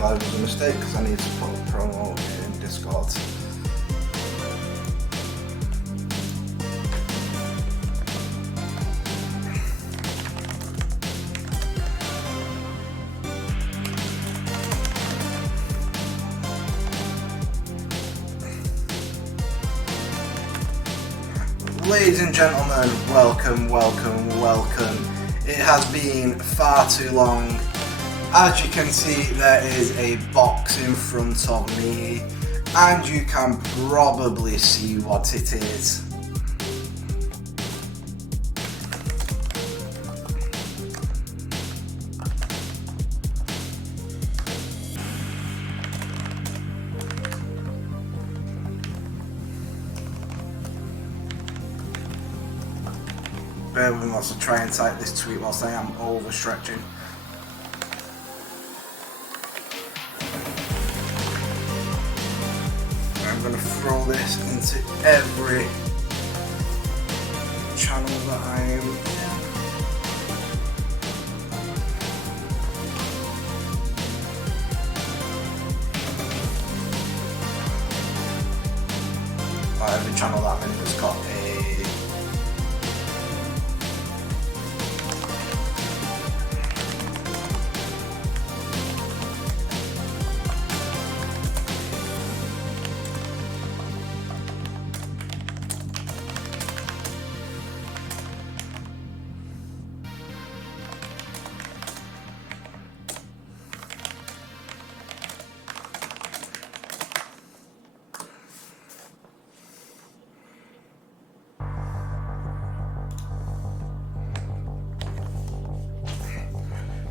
realised it was a mistake because I need to put a promo in Discord. Ladies and gentlemen, welcome. It has been far too long. As you can see, there is a box in front of me, and you can probably see what it is. Bear with me whilst I try and type this tweet whilst I am overstretching. I'm going to throw this into every channel that I am in. Every channel that I'm in has got a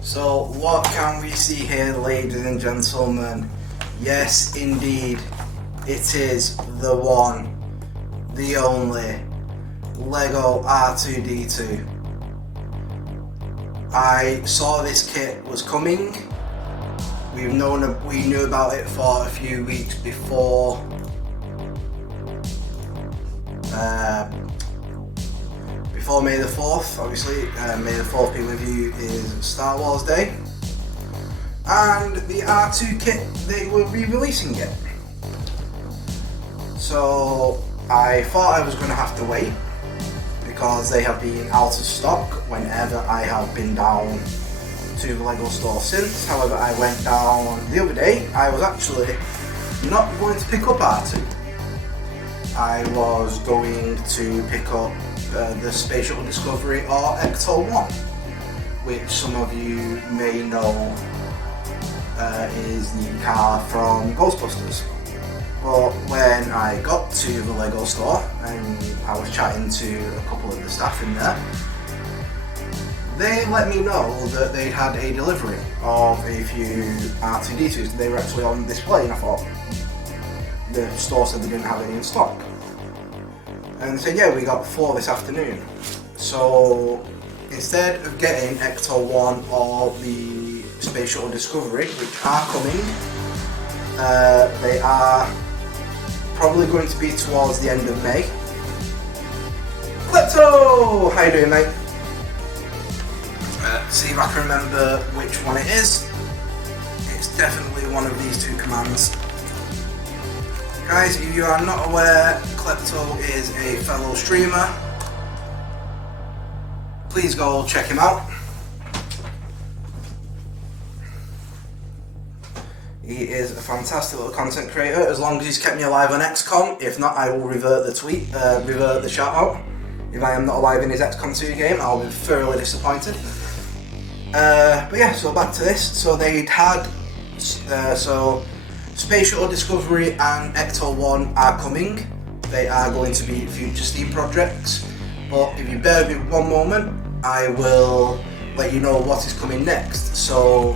So what can we see here, ladies and gentlemen? Yes, indeed, it is the one, the only Lego R2-D2. I saw this kit was coming. We knew about it for a few weeks before. Before May the 4th, obviously. May the 4th be with you is Star Wars Day. And the R2 kit, they were re-releasing it. So I thought I was going to have to wait because they have been out of stock whenever I have been down to the Lego store since. However, I went down the other day. I was actually not going to pick up R2. I was going to pick up the Space Shuttle Discovery or Ecto 1, which some of you may know is the car from Ghostbusters. But when I got to the Lego store and I was chatting to a couple of the staff in there, they let me know that they'd had a delivery of a few R2-D2s. They were actually on display, and I thought, the store said they didn't have any in stock. And they said, yeah, we got 4 this afternoon. So instead of getting Ecto 1 or the Space Shuttle Discovery, which are coming, they are probably going to be towards the end of May. Klepto! How you doing, mate? See if I can remember which one it is. It's definitely one of these two commands. Guys, if you are not aware, Klepto is a fellow streamer. Please go check him out. He is a fantastic little content creator, as long as he's kept me alive on XCOM. If not, I will revert the shout out. If I am not alive in his XCOM 2 game, I'll be thoroughly disappointed. But yeah, so back to this. So they'd had, Space Shuttle Discovery and Ecto 1 are coming. They are going to be future Steam projects. But if you bear with me one moment, I will let you know what is coming next. So,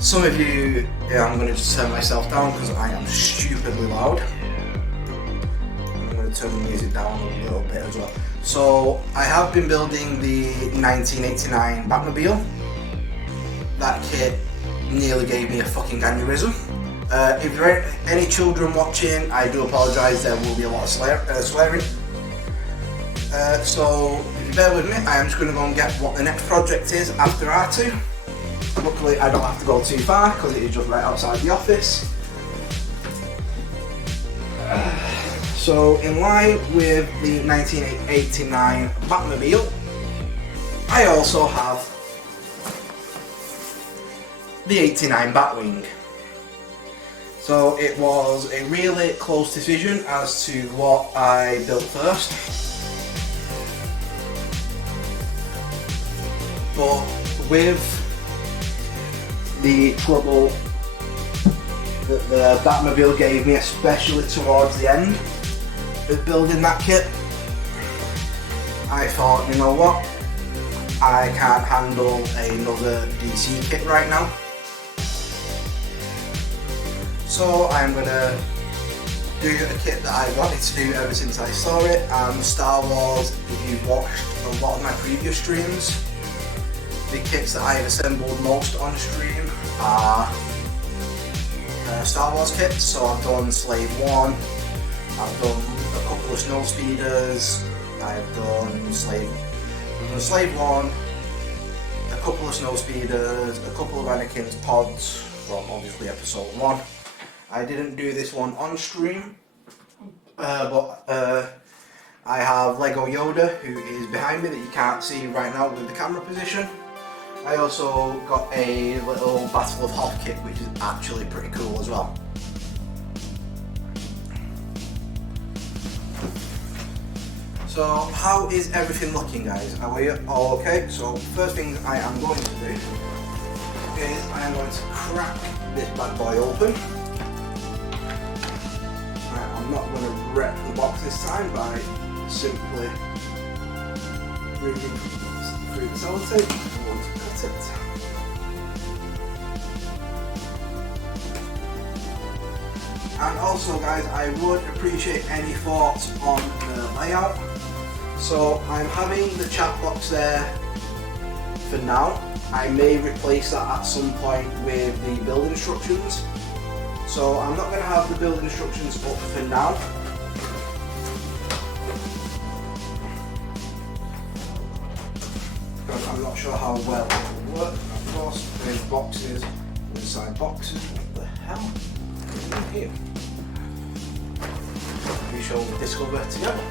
some of you, I'm going to just turn myself down because I am stupidly loud. I'm going to turn the music down a little bit as well. So, I have been building the 1989 Batmobile. That kit nearly gave me a fucking aneurysm. If there are any children watching, I do apologise, there will be a lot of swearing. So, if you bear with me, I am just going to go and get what the next project is after R2. Luckily I don't have to go too far because it is just right outside the office. So in line with the 1989 Batmobile, I also have the 89 Batwing. So it was a really close decision as to what I built first. But with the trouble that the Batmobile gave me, especially towards the end of building that kit, I thought, you know what, I can't handle another DC kit right now. So I'm going to do a kit that I wanted to do ever since I saw it, and Star Wars, if you've watched a lot of my previous streams, the kits that I've assembled most on stream are Star Wars kits. So I've done Slave 1, I've done a couple of Snow Speeders, I've done Slave 1, a couple of Snow Speeders, a couple of Anakin's pods from obviously episode 1. I didn't do this one on stream, but I have Lego Yoda, who is behind me, that you can't see right now with the camera position. I also got a little Battle of Hoth kit, which is actually pretty cool as well. So how is everything looking, guys? Are we all okay? So first thing I am going to do is I am going to crack this bad boy open. I'm not going to wreck the box this time by simply reading through the sellotape. I'm going to cut it. And also, guys, I would appreciate any thoughts on the layout. So I'm having the chat box there for now. I may replace that at some point with the build instructions. So I'm not going to have the build instructions up for now. Because I'm not sure how well it will work. And of course, there's boxes inside boxes. What the hell is in here? We shall discover together.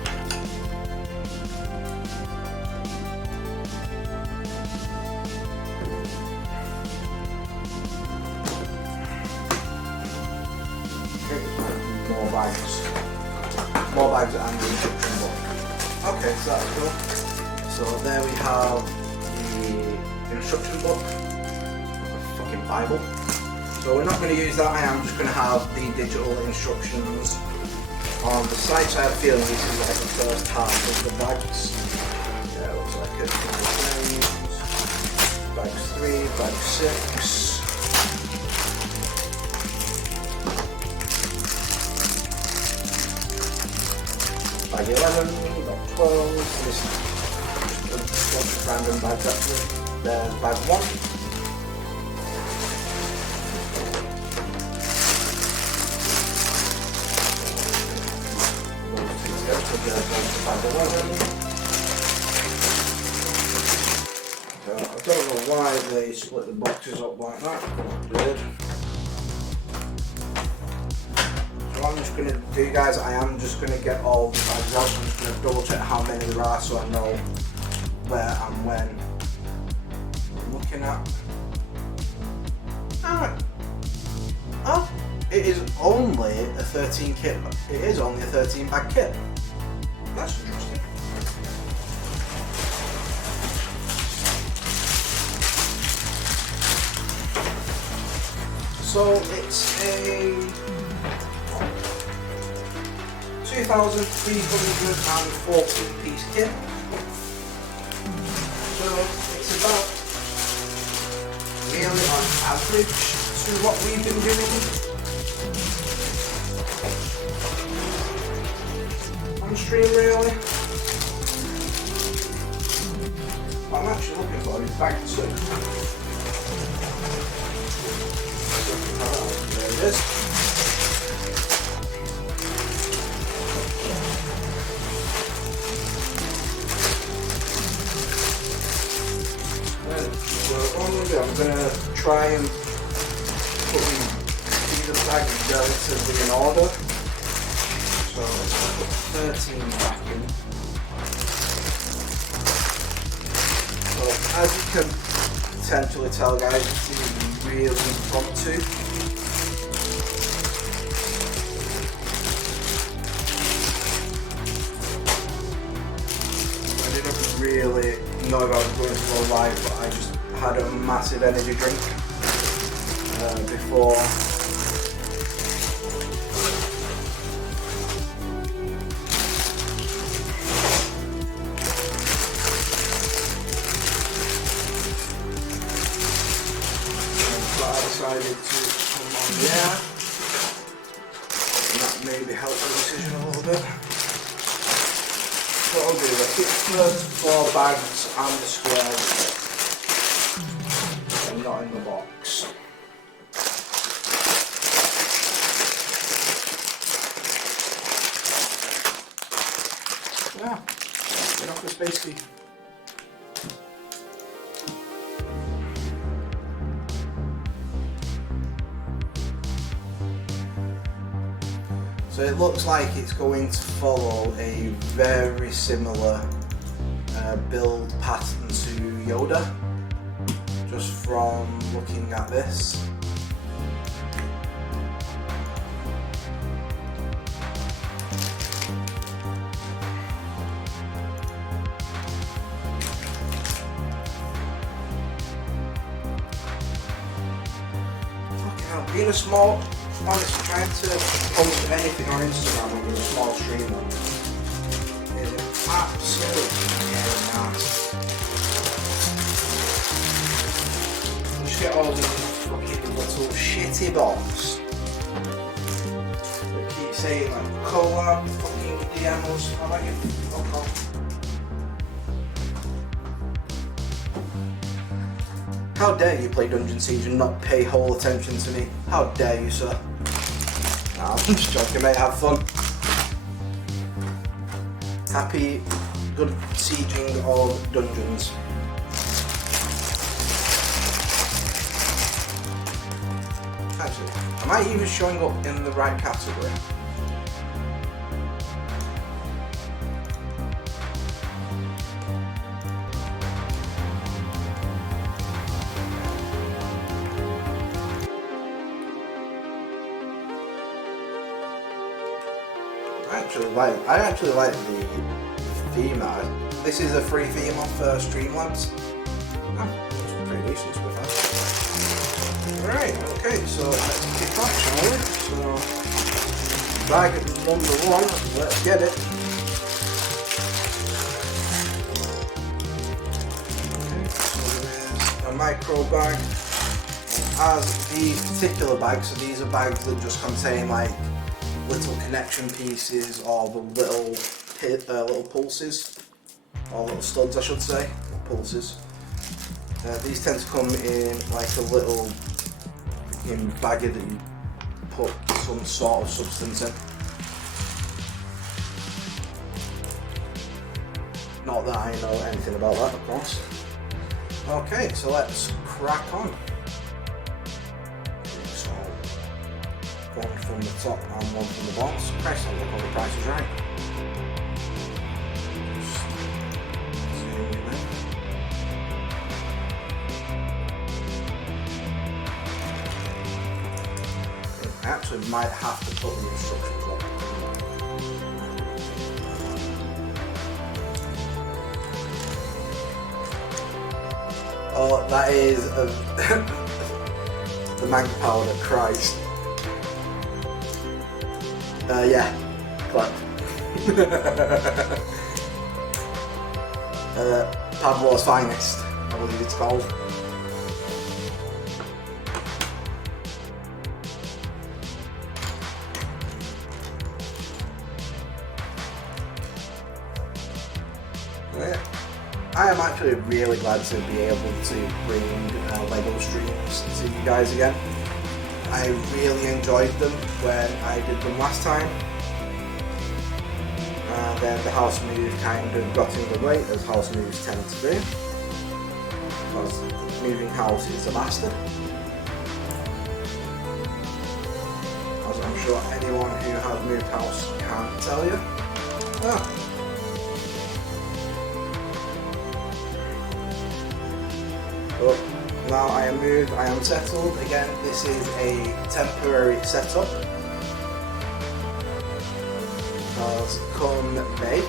More bags and the instruction book. Okay, so that's cool. So there we have the instruction book, a fucking Bible. So we're not going to use that. I am just going to have the digital instructions on the side. So I have a feeling this is like the first half of the bags. Yeah, it looks like it. Bags 3, bag 6. Bag 11, bag 12, this is a bunch of random bags actually. There's bag 1. Bag 11. So I don't know why they split the boxes up like that, but they did. What I'm just going to do, guys, I am just going to get all the bags out. I'm just going to double check how many there are so I know where and when I'm looking at. Alright. Oh, it is only a 13 kit. It is only a 13 bag kit. That's interesting. So it's a 2,314 piece kit. So it's about really on average to what we've been doing on stream, really. What I'm actually looking for is bag 2. There it is. going to do, I'm going to try and put the bag relatively in order. So let's put 13 back in. So as you can potentially tell, guys, this is really impromptu. I didn't really know if I was going to go live, but I just had a massive energy drink before. Decided to come on there, and that maybe helped the decision a little bit. What I'll do, I'll keep the first 4 bags and the squares, and not in the box. Yeah, enough for space key. So it looks like it's going to follow a very similar build pattern to Yoda, just from looking at this. Fucking hell, being a small, honestly, trying to post anything on Instagram when you're a small streamer is an absolute ass. You just get all these fucking little shitty bots that keep saying like collab, fucking DM us. I'm like, fuck off. How dare you play Dungeon Siege and not pay whole attention to me? How dare you, sir? Nah, I'm just joking, mate, have fun. Happy, good sieging of dungeons. Actually, am I even showing up in the right category? I actually like the theme art. This is a free theme off Streamlabs. Oh, it's pretty decent to be fair. Right, okay, so let's kick off, shall we? So, bag number 1, let's get it. Okay, so there's a micro bag. And as these particular bags, so these are bags that just contain like little connection pieces or the little pulses, or little studs I should say, pulses. These tend to come in like a little baggie that you put some sort of substance in. Not that I know anything about that, of course. Okay, so let's crack on. One from the top and one from the bottom. Price on look, all the price is right. I actually might have to put the instructions on. Oh, that is the mag powder, Christ. Yeah, clap. Pablo's finest, I believe it's called. I am actually really glad to be able to bring LEGO streams to you guys again. I really enjoyed them when I did them last time, and then the house move kind of got in the way, as house moves tend to do, because moving house is a bastard. As I'm sure anyone who has moved house can tell you. Ah. But now I am moved, I am settled. Again, this is a temporary setup. Because come May,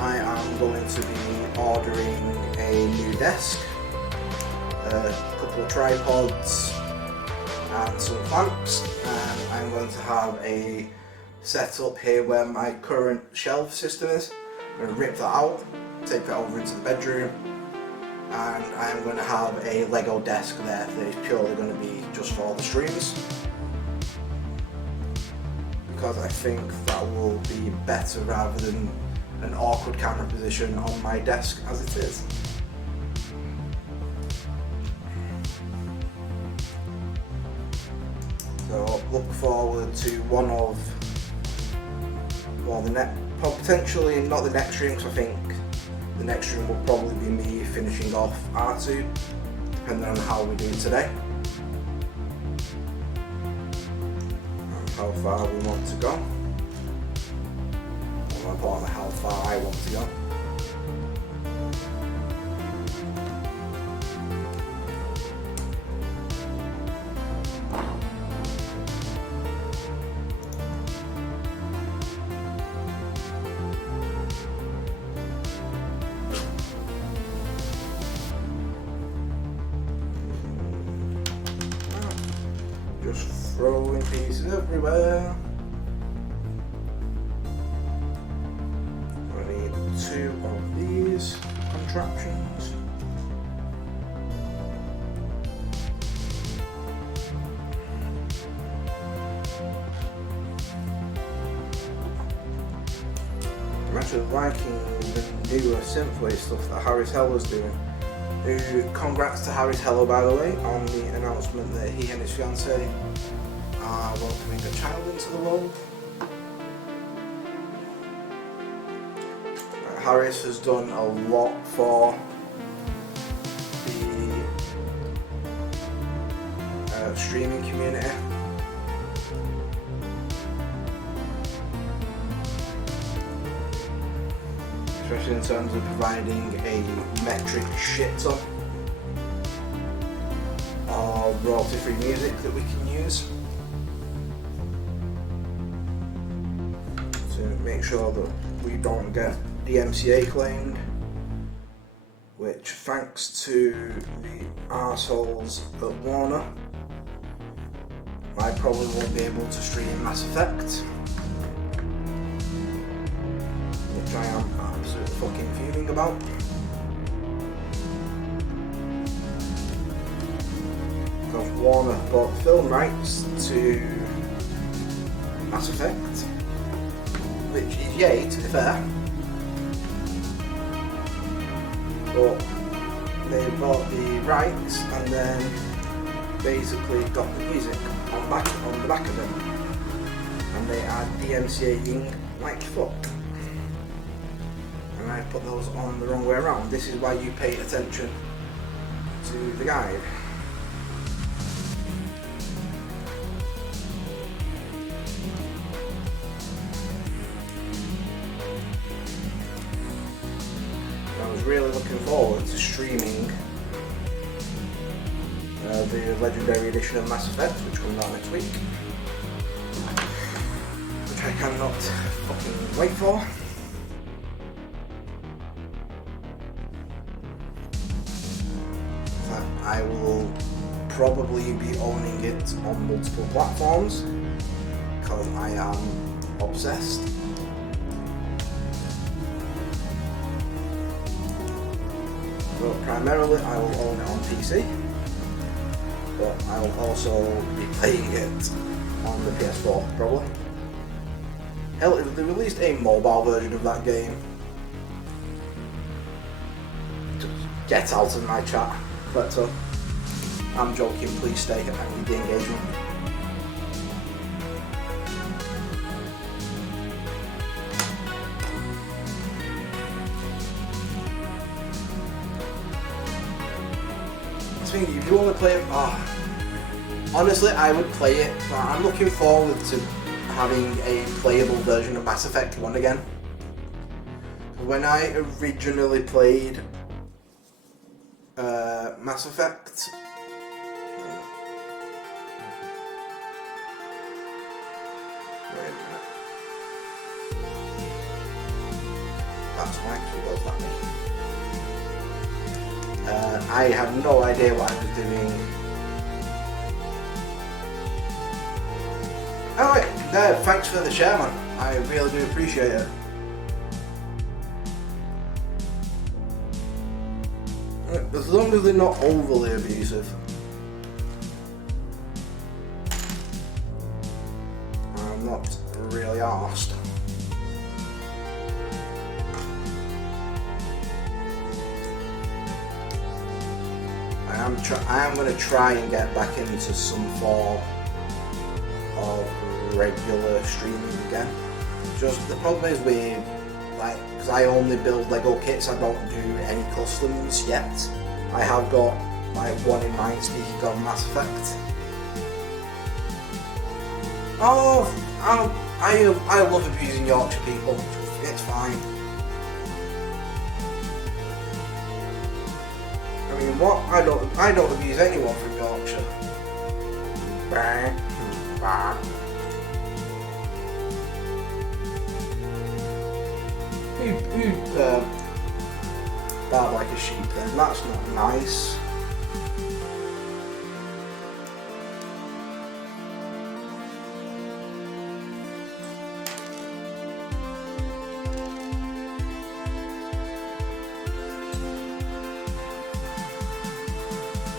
I am going to be ordering a new desk, a couple of tripods and some clamps, and I'm going to have a setup here where my current shelf system is. I'm going to rip that out, take that over into the bedroom, and I'm going to have a Lego desk there that is purely going to be just for the streams. Because I think that will be better rather than an awkward camera position on my desk as it is. So look forward to one of, well, potentially not the next stream, because I think the next stream will probably be me finishing off R2, depending on how we do it today. How far we want to go, or more importantly how far I want to go. Just throwing pieces everywhere. I need 2 of these contraptions. I'm actually liking the newer synthwave stuff that Harris Heller's doing. Congrats to Harris Heller, by the way, on the announcement that he and his fiancée are welcoming a child into the world. Harris has done a lot for the streaming community. Especially in terms of providing a metric shit ton of royalty-free music that we can use to make sure that we don't get DMCA claimed, which, thanks to the arseholes at Warner, I probably won't be able to stream Mass Effect, which I am absolutely fucking fuming about. Because Warner bought film rights to Mass Effect, which is yay, to be fair, but they bought the rights and then basically got the music on the back of it, and they are DMCAing like fuck. And I put those on the wrong way around. This is why you pay attention to the guide. I was really looking forward to streaming the Legendary Edition of Mass Effect, which comes out next week, which I cannot fucking wait for. I will probably be owning it on multiple platforms because I am obsessed. So primarily I will own it on PC, but I will also be playing it on the PS4 probably. Hell, they released a mobile version of that game. Just get out of my chat. But I'm joking, please stay and read the engagement. that's me. If you want to play it, honestly, I would play it. But I'm looking forward to having a playable version of Mass Effect 1 again. When I originally played Mass Effect, that's why it goes that way. I had no idea what I was doing. Alright, thanks for the share, man. I really do appreciate it. As long as they're not overly abusive. I'm not really arsed. I am going to try and get back into some form of regular streaming again. Just the problem is with, like, because I only build Lego kits, I don't do any customs yet. I have got like one in mind, speaking of Mass Effect. I love abusing Yorkshire people. It's fine. I mean, what? I don't abuse anyone from Yorkshire. Who'd bark like a sheep then? That's not nice.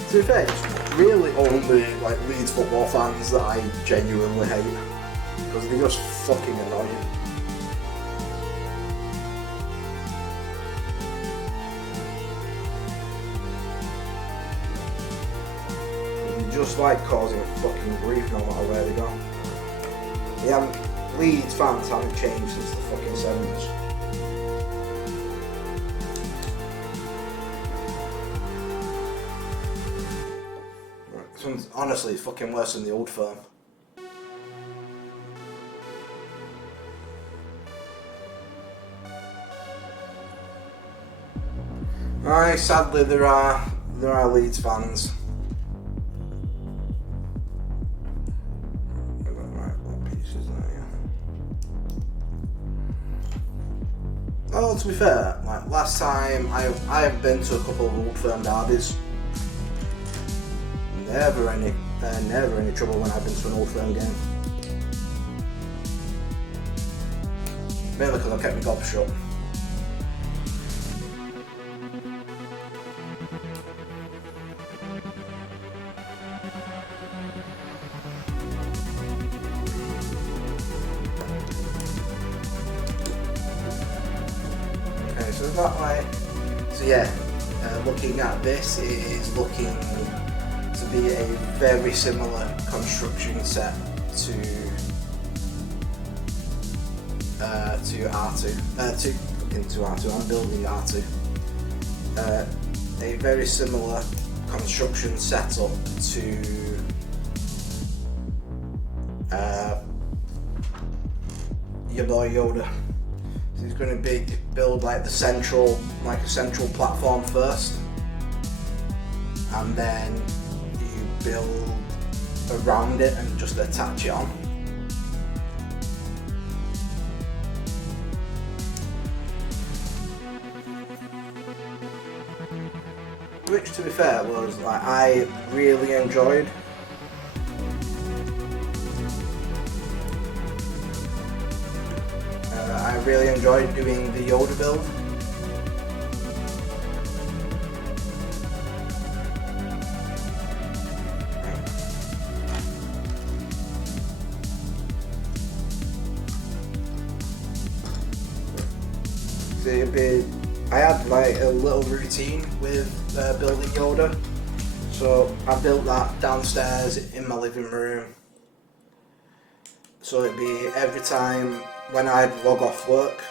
To be fair, it's really only like Leeds football fans that I genuinely hate, because they're just fucking annoying. They just like causing fucking grief no matter where they go. Leeds fans haven't changed since the fucking 70s. Honestly, it's fucking worse than the old firm. Alright, sadly there are Leeds fans. I've got the right little pieces there, yeah. Oh, to be fair, like last time I have been to a couple of old firm derbies. Never any trouble when I've been to an old firm game. Mainly because I kept my gob shut. Okay, so that way. So yeah, looking at this, it is looking to be a very similar construction set to R2. To R2. I'm building R2. A very similar construction setup to your boy Yoda. So he's going to build like a central platform first, and then build around it and just attach it on. Which, to be fair, was like I really enjoyed. I really enjoyed doing the Yoda build. I had like a little routine with building Yoda, so I built that downstairs in my living room. So it'd be every time when I'd log off work,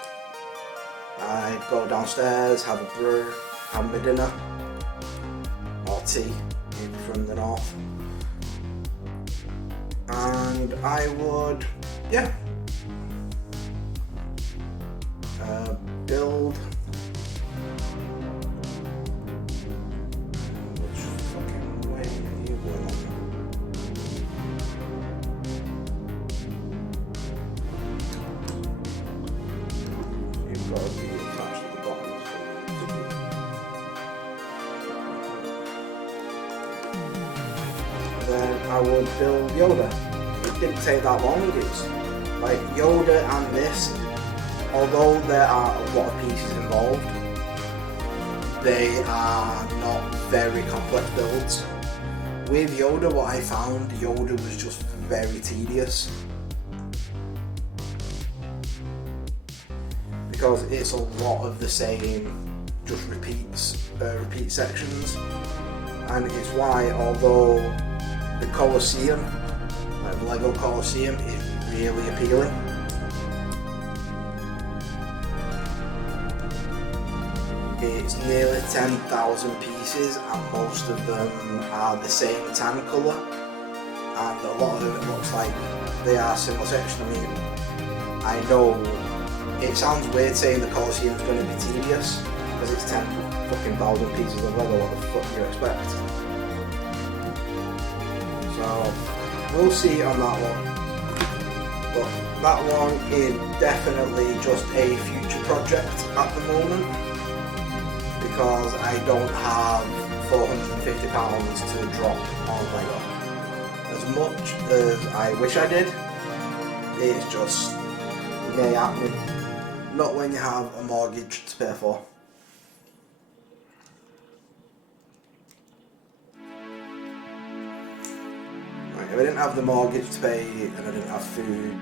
I'd go downstairs, have a brew, have my dinner, or tea, in from the north. And I would, yeah, build. Which fucking way are you going on? You've got to be attached to the bottom. Then I would build Yoda. It didn't take that long. It's like Yoda and this, although there are a lot of pieces involved, they are not very complex builds. With Yoda, what I found, Yoda was just very tedious. Because it's a lot of the same, just repeat sections. And it's why, although the Colosseum, like the Lego Colosseum, is really appealing. It's nearly 10,000 pieces and most of them are the same tan colour, and a lot of them it looks like they are single section. I mean, I know it sounds weird saying the Colosseum's going to be tedious because it's 10,000 pieces of Lego. What the fuck do you expect? So we'll see on that one. But that one is definitely just a future project at the moment, because I don't have £450 to drop on Lego. As much as I wish I did, it's just not happening. Not when you have a mortgage to pay for. Right, if I didn't have the mortgage to pay and I didn't have food,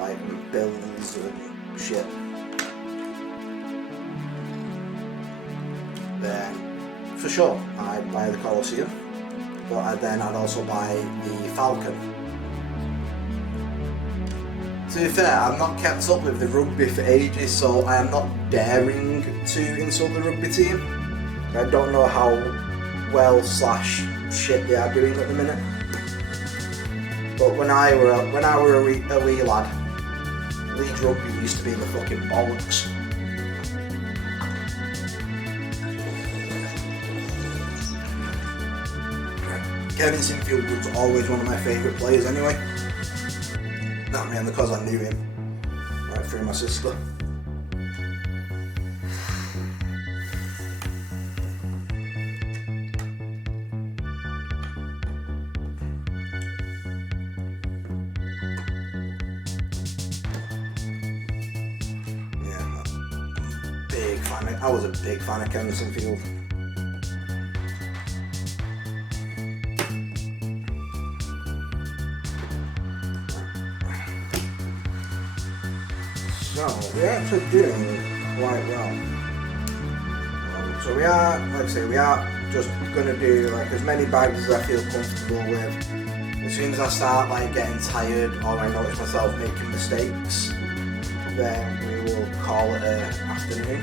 like bills and shit, then for sure I'd buy the Colosseum, but then I'd also buy the Falcon. To be fair, I've not kept up with the rugby for ages, so I am not daring to insult the rugby team. I don't know how well / shit they are doing at the minute. But when I were a wee lad, Leeds rugby used to be the fucking bollocks. Kevin Sinfield was always one of my favourite players anyway. Not mainly because I knew him, right through my sister. Yeah, I was a big fan of Kevin Sinfield. So we're actually doing quite well. So we are, like I say, we are just going to do like as many bags as I feel comfortable with. As soon as I start like getting tired or I notice myself making mistakes, then we will call it an afternoon.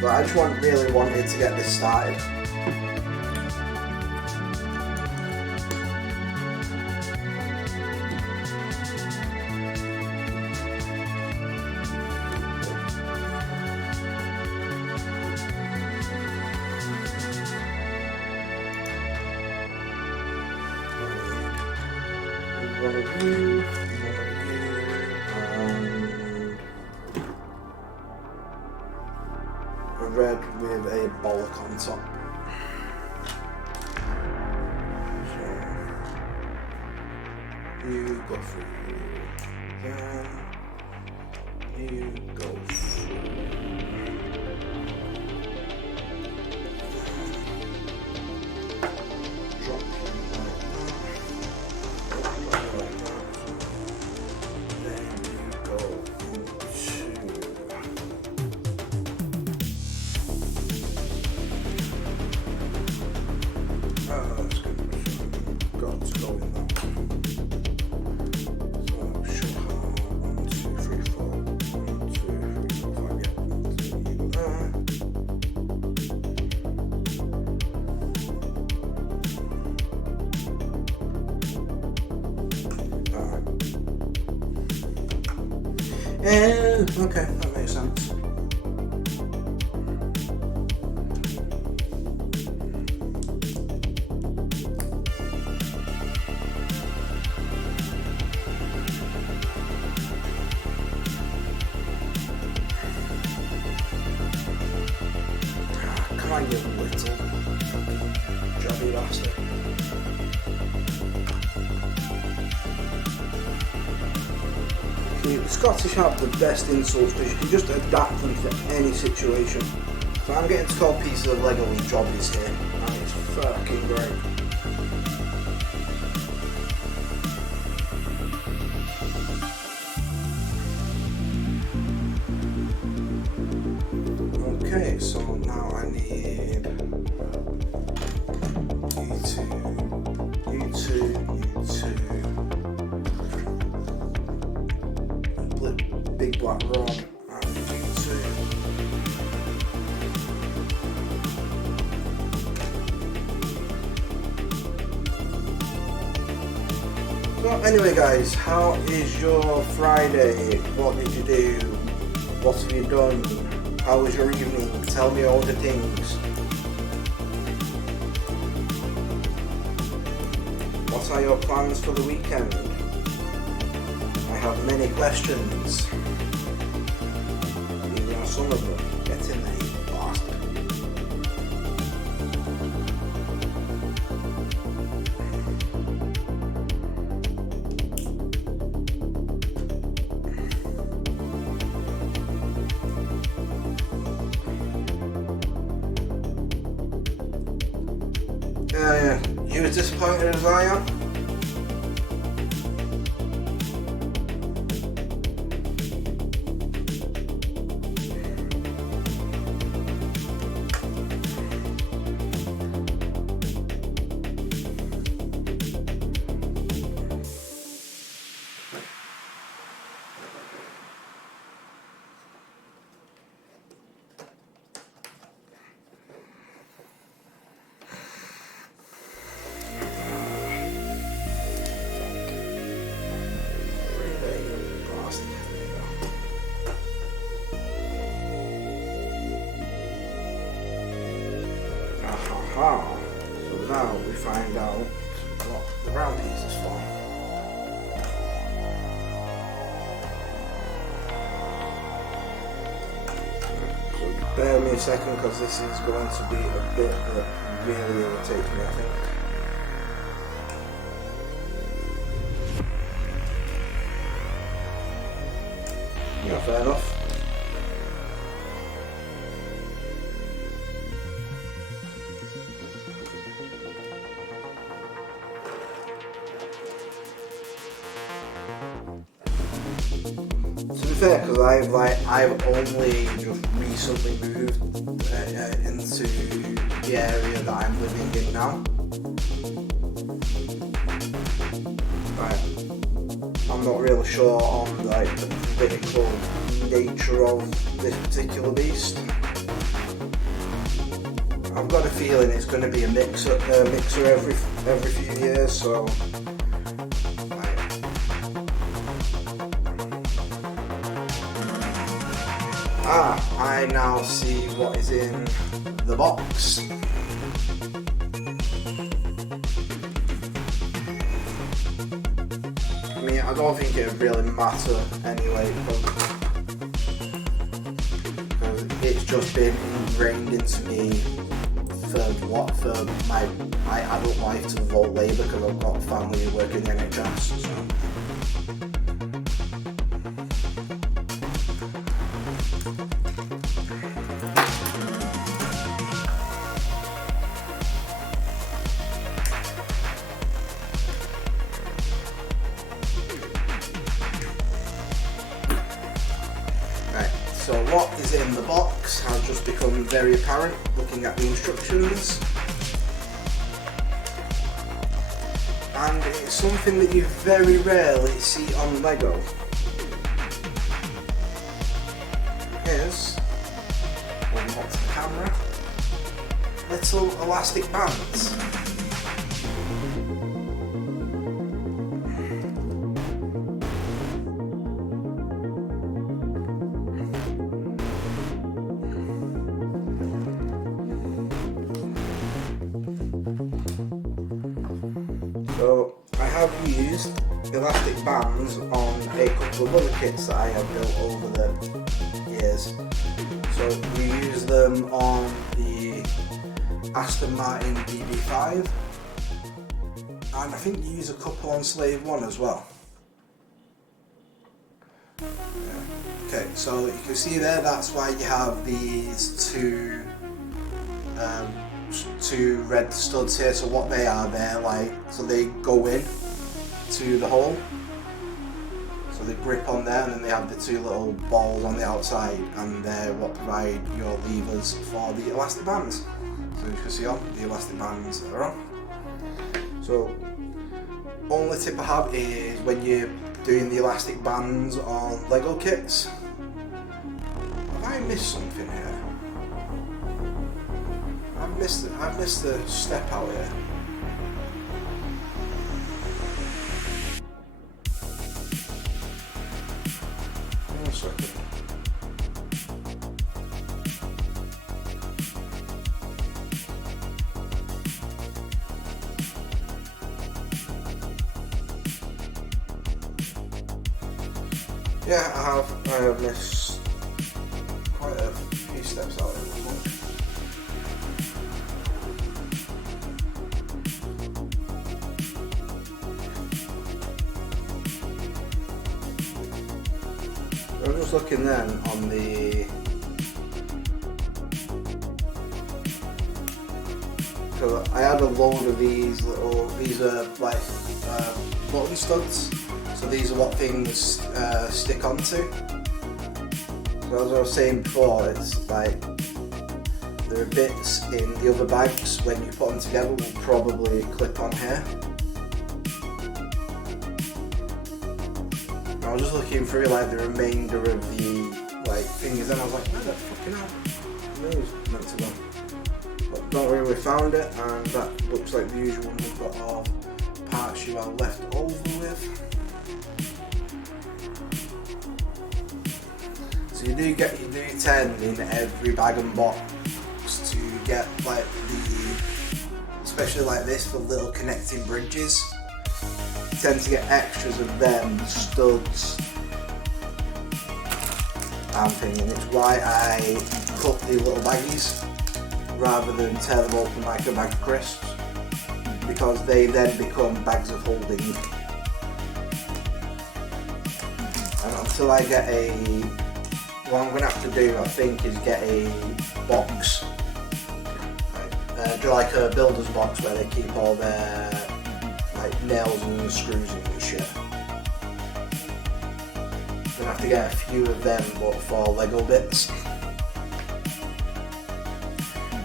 But I just really wanted to get this started. One of you, and a red with a bollock on top. So you go through there, you go through. Drop you like Okay, that makes sense. Come on, you little jobby bastard. The Scottish have the best insults because you can just adapt them to any situation. So I'm getting to call pieces of Legos jobbies here, and it's fucking great. Okay, so now I need you two. Big black rod and U2. So anyway guys, how is your Friday? What did you do? What have you done? How was your evening? Tell me all the things. What are your plans for the weekend? I have many questions. These are some of them. Get in there, you bastard. You as disappointed as I am? Aha, so now we find out what the brown piece is for. So bear me a second because this is going to be a bit that really irritates me, I think. Yeah, fair enough. To be fair, because I've only just recently moved into the area that I'm living in now. Right. I'm not really sure on the political nature of this particular beast. I've got a feeling it's going to be a mixer every few years, so. I now see what is in the box. I mean, I don't think it would really matter anyway, because it's just been ingrained into me for my adult life to vote Labour because I've got family who work in the NHS. So. So what is in the box has just become very apparent looking at the instructions, and it's something that you very rarely see on Lego. Here's, one more to the camera, little elastic bands. have used elastic bands on a couple of other kits that I have built over the years. So we use them on the Aston Martin DB5, and I think you use a couple on Slave 1 as well. Okay, so you can see there, that's why you have these two red studs here. So what they are, they're like, so they go in to the hole, so they grip on there, and then they have the two little balls on the outside, and they're what provide your levers for the elastic bands. So you can see the elastic bands are on. So only tip I have is when you're doing the elastic bands on Lego kits. Have I missed something here? I've missed the step out here. One second. Yeah, I have missed quite a few steps out of this one. I'm just looking then on the, so I had a load of these are like button studs. So these are what things stick onto. So as I was saying before, it's like there are bits in the other bags when you put them together will probably clip on here. I was just looking through like the remainder of the like fingers, and I was like, where the fucking hell? It was meant to go. But don't worry, we found it, and that looks like the usual number of parts you are left over with. So you do tend in every bag and box to get like especially like this for little connecting bridges. You tend to get extras of them studs and thing, and it's why I cut the little baggies rather than tear them open like a bag of crisps, because they then become bags of holding. And until I get what I'm going to have to do, I think, is get a box, like a builder's box where they keep all their like nails and screws and shit. I'm going to have to get a few of them, but for Lego bits.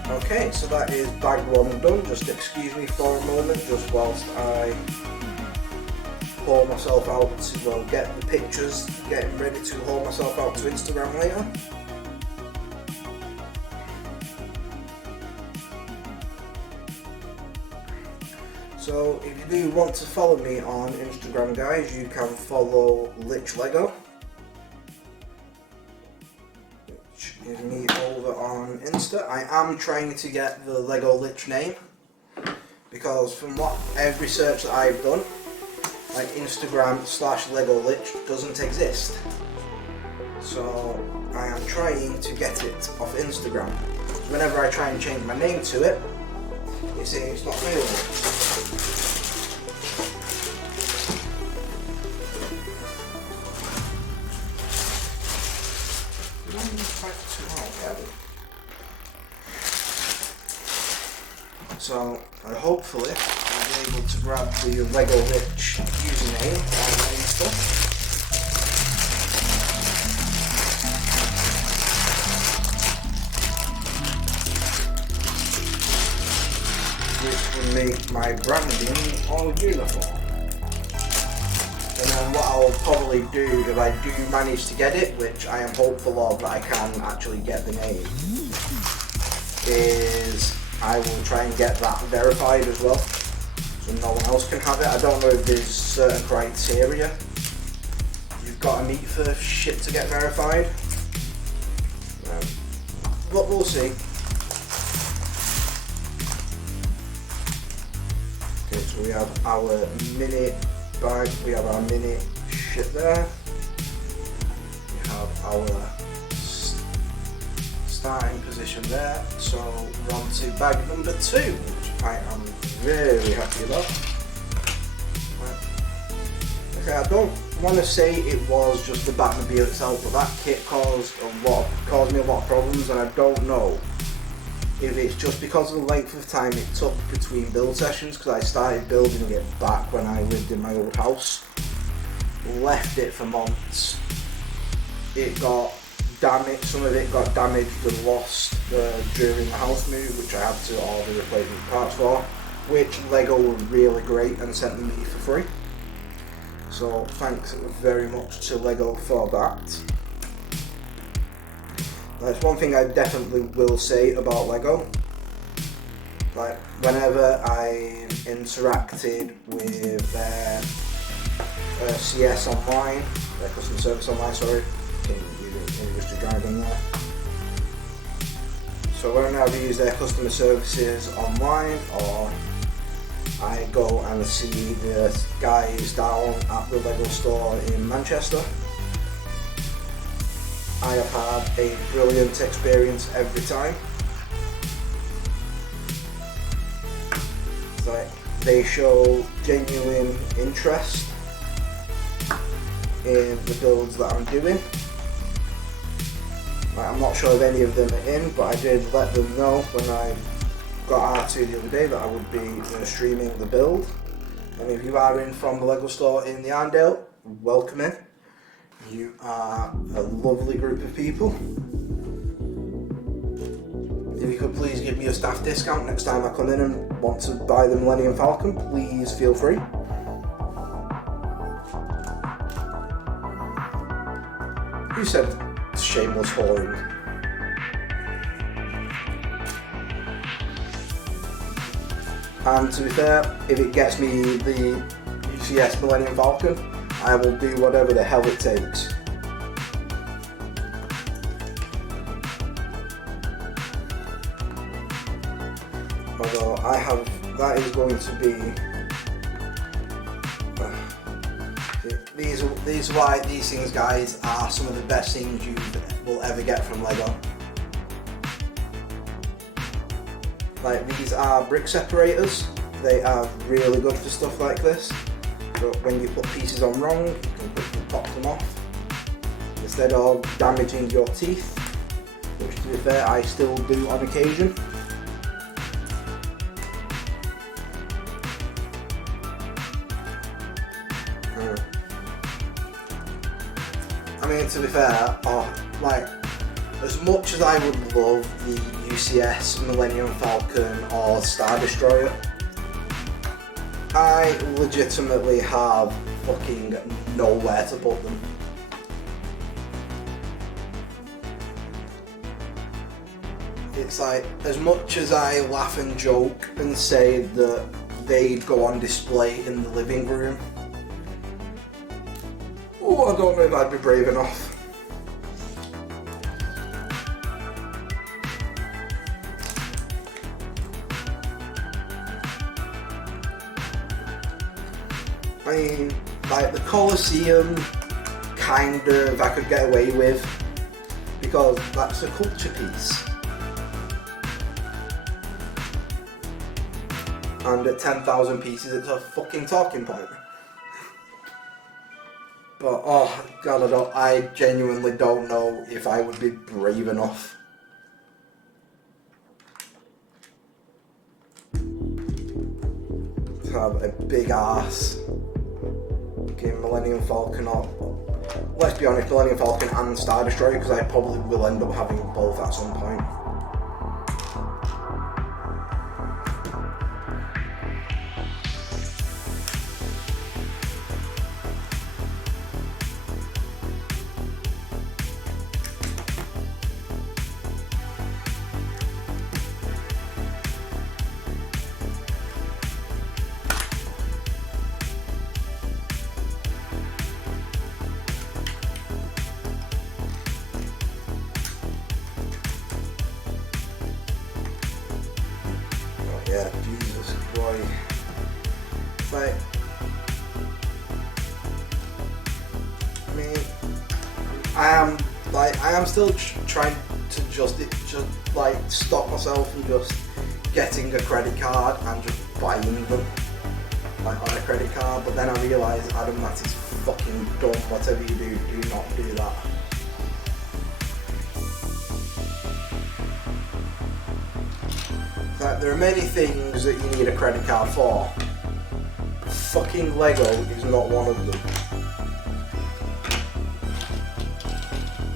Okay, so that is bag one done. Just excuse me for a moment, just whilst I haul myself out to get the pictures, getting ready to haul myself out to Instagram later. So if you do want to follow me on Instagram, guys, you can follow Lich Lego, which is me over on Insta. I am trying to get the Lego Lich name, because from what every search that I've done, like Instagram/Lego Lich doesn't exist. So I am trying to get it off Instagram. So whenever I try and change my name to it, it seems not available. So hopefully I'll be able to grab the Lego Lich username on Insta. Which will make my branding all uniform. And then what I'll probably do, if I do manage to get it, which I am hopeful of that I can actually get the name, is I will try and get that verified as well, so no one else can have it. I don't know if there's certain criteria you've got to meet for shit to get verified, but we'll see. Okay, so So we have our mini bag, we have our mini shit there. We have our starting position there. So we're on to bag number 2, which I am really happy about. Okay, I don't want to say it was just the Batmobile itself, but that kit caused me a lot of problems, and I don't know if it's just because of the length of time it took between build sessions, because I started building it back when I lived in my old house, left it for months, it got damaged, some of it got damaged and lost during the house move, which I had to order replacement parts for, which Lego were really great and sent them me for free. So thanks very much to Lego for that. That's one thing I definitely will say about Lego. Like, whenever I interacted with their CS online, their customer service online, sorry, English to Dragon there. So whenever I use their customer services online, or I go and see the guys down at the Lego store in Manchester, I have had a brilliant experience every time. It's like they show genuine interest in the builds that I'm doing. Like, I'm not sure if any of them are in, but I did let them know when I got R2 the other day that I would be streaming the build. And if you are in from the Lego store in the Arndale, welcome in. You are a lovely group of people. If you could please give me a staff discount next time I come in and want to buy the Millennium Falcon, please feel free. Who said shameless whoring? And to be fair, if it gets me the UCS Millennium Falcon, I will do whatever the hell it takes. Although that is going to be, these are why these things, guys, are some of the best things you will ever get from Lego. Like, these are brick separators. They are really good for stuff like this. But when you put pieces on wrong, you can quickly pop them off instead of damaging your teeth, which, to be fair, I still do on occasion. I mean, to be fair, like, as much as I would love the UCS Millennium Falcon or Star Destroyer, I legitimately have fucking nowhere to put them. It's like, as much as I laugh and joke and say that they'd go on display in the living room, I don't know if I'd be brave enough. I mean, like, the Colosseum, kind of, I could get away with, because that's a culture piece. And at 10,000 pieces, it's a fucking talking point. But, oh god, I genuinely don't know if I would be brave enough. To have a big ass Millennium Falcon, or let's be honest, Millennium Falcon and Star Destroyer, because I probably will end up having both at some point. Yeah, Jesus Christ. Like, I mean, I am still trying to just like stop myself from just getting a credit card and just buying them like on a credit card. But then I realise, Adam, that is fucking dumb. Whatever you do not do that. Like, there are many things that you need a credit card for. Fucking Lego is not one of them.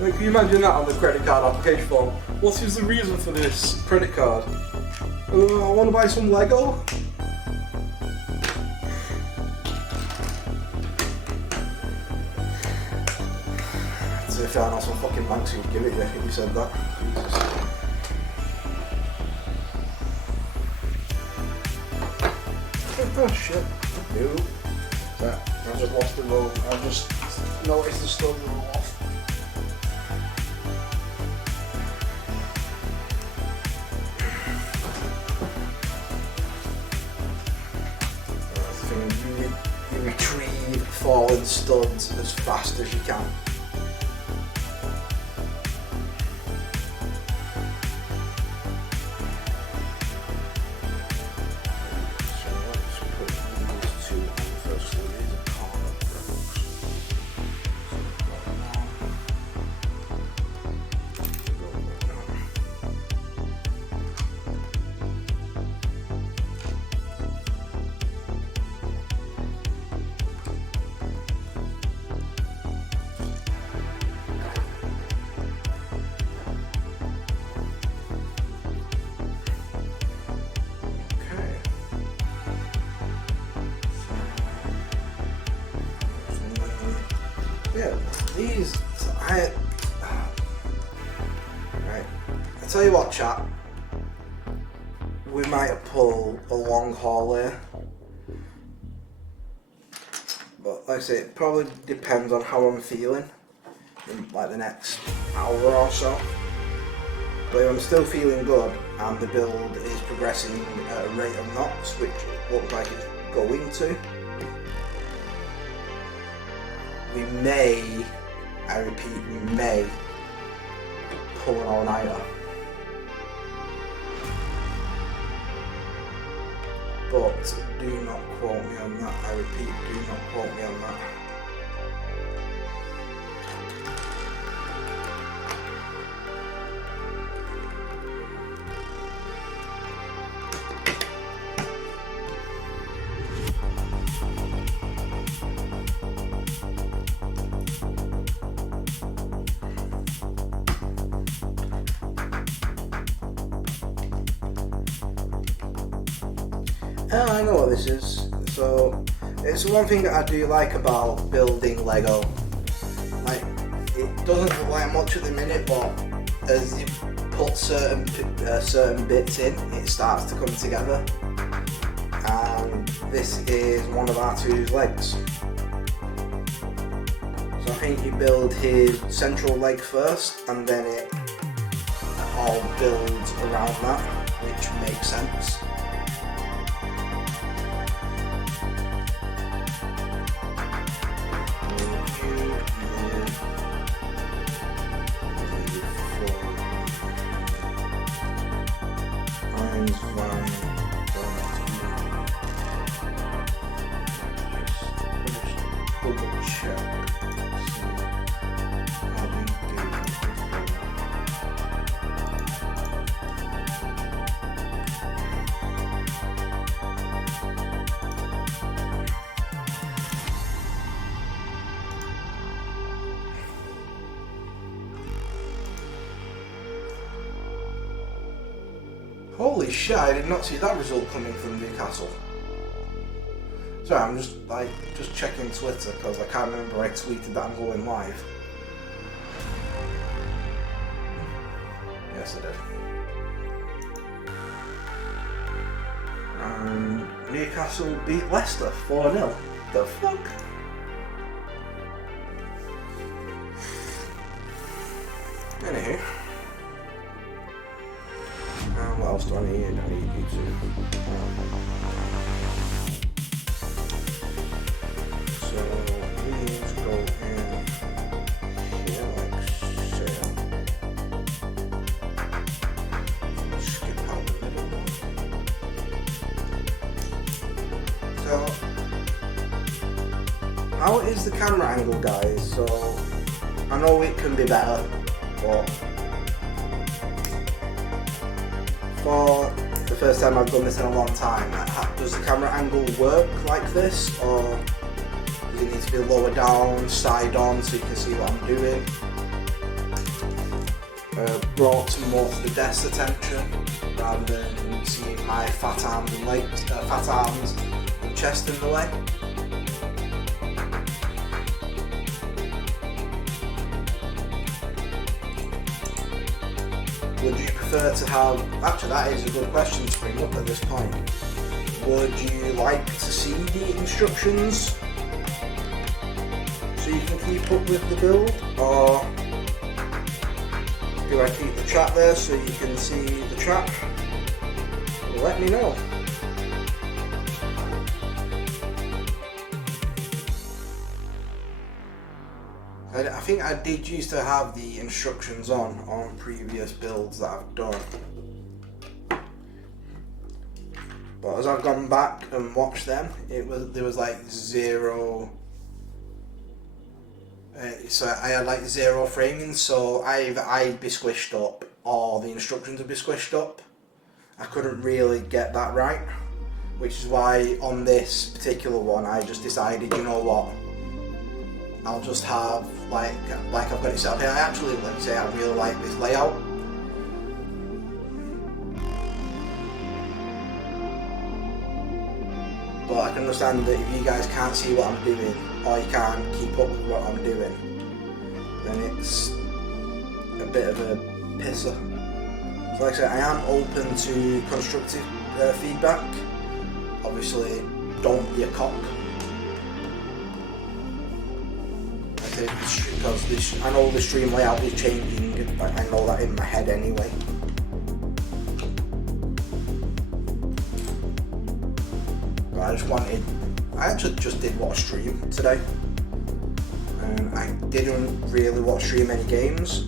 Like, can you imagine that on the credit card application form? What is the reason for this credit card? I want to buy some Lego. So if I know some fucking banks who'd give it you if you said that. Jesus. Oh shit. No. I just lost the roll. I just noticed the stone roll off. You retrieve fallen studs as fast as you can. Yeah, these, right, I tell you what, chat, we might pull a long haul here, but like I say, it probably depends on how I'm feeling in like the next hour or so. But if I'm still feeling good and the build is progressing at a rate of knots, which it looks like it's going to, we may, I repeat, we may pull an all-nighter. But do not quote me on that. I repeat, do not quote me on that. I know what this is. So it's one thing that I do like about building Lego. Like, it doesn't look like much at the minute, but as you put certain bits in, it starts to come together. And this is one of R2's legs. So I think you build his central leg first, and then it all builds around that, which makes sense. Holy shit, I did not see that result coming from Newcastle. Sorry, I'm just checking Twitter because I can't remember I tweeted that I'm going live. Yes, I did. Newcastle beat Leicester 4-0. The fuck? Anywho. What else do I need? I need YouTube. how is the camera angle, guys? So I know it can be better, but for the first time I've done this in a long time, does the camera angle work like this, or does it need to be lower down, side on, so you can see what I'm doing? Brought more to the desk's attention rather than seeing my fat arms and legs, fat arms and chest in the way. Would you prefer to have, actually that is a good question to bring up at this point. Would you like to see the instructions so you can keep up with the build, or do I keep the chat there so you can see the chat? Let me know. I think I did used to have the instructions on previous builds that I've done, but as I've gone back and watched them, there was like zero. So I had like zero framing, so I'd be squished up, or the instructions would be squished up. I couldn't really get that right, which is why on this particular one I just decided, you know what, I'll just have like I've got it set up here. I actually, let me say, I really like this layout. But I can understand that if you guys can't see what I'm doing, or you can't keep up with what I'm doing, then it's a bit of a pisser. So like I said, I am open to constructive feedback. Obviously, don't be a cock. Because I know the stream layout is changing, I know that in my head anyway. But I actually just did watch stream today, and I didn't really watch stream any games.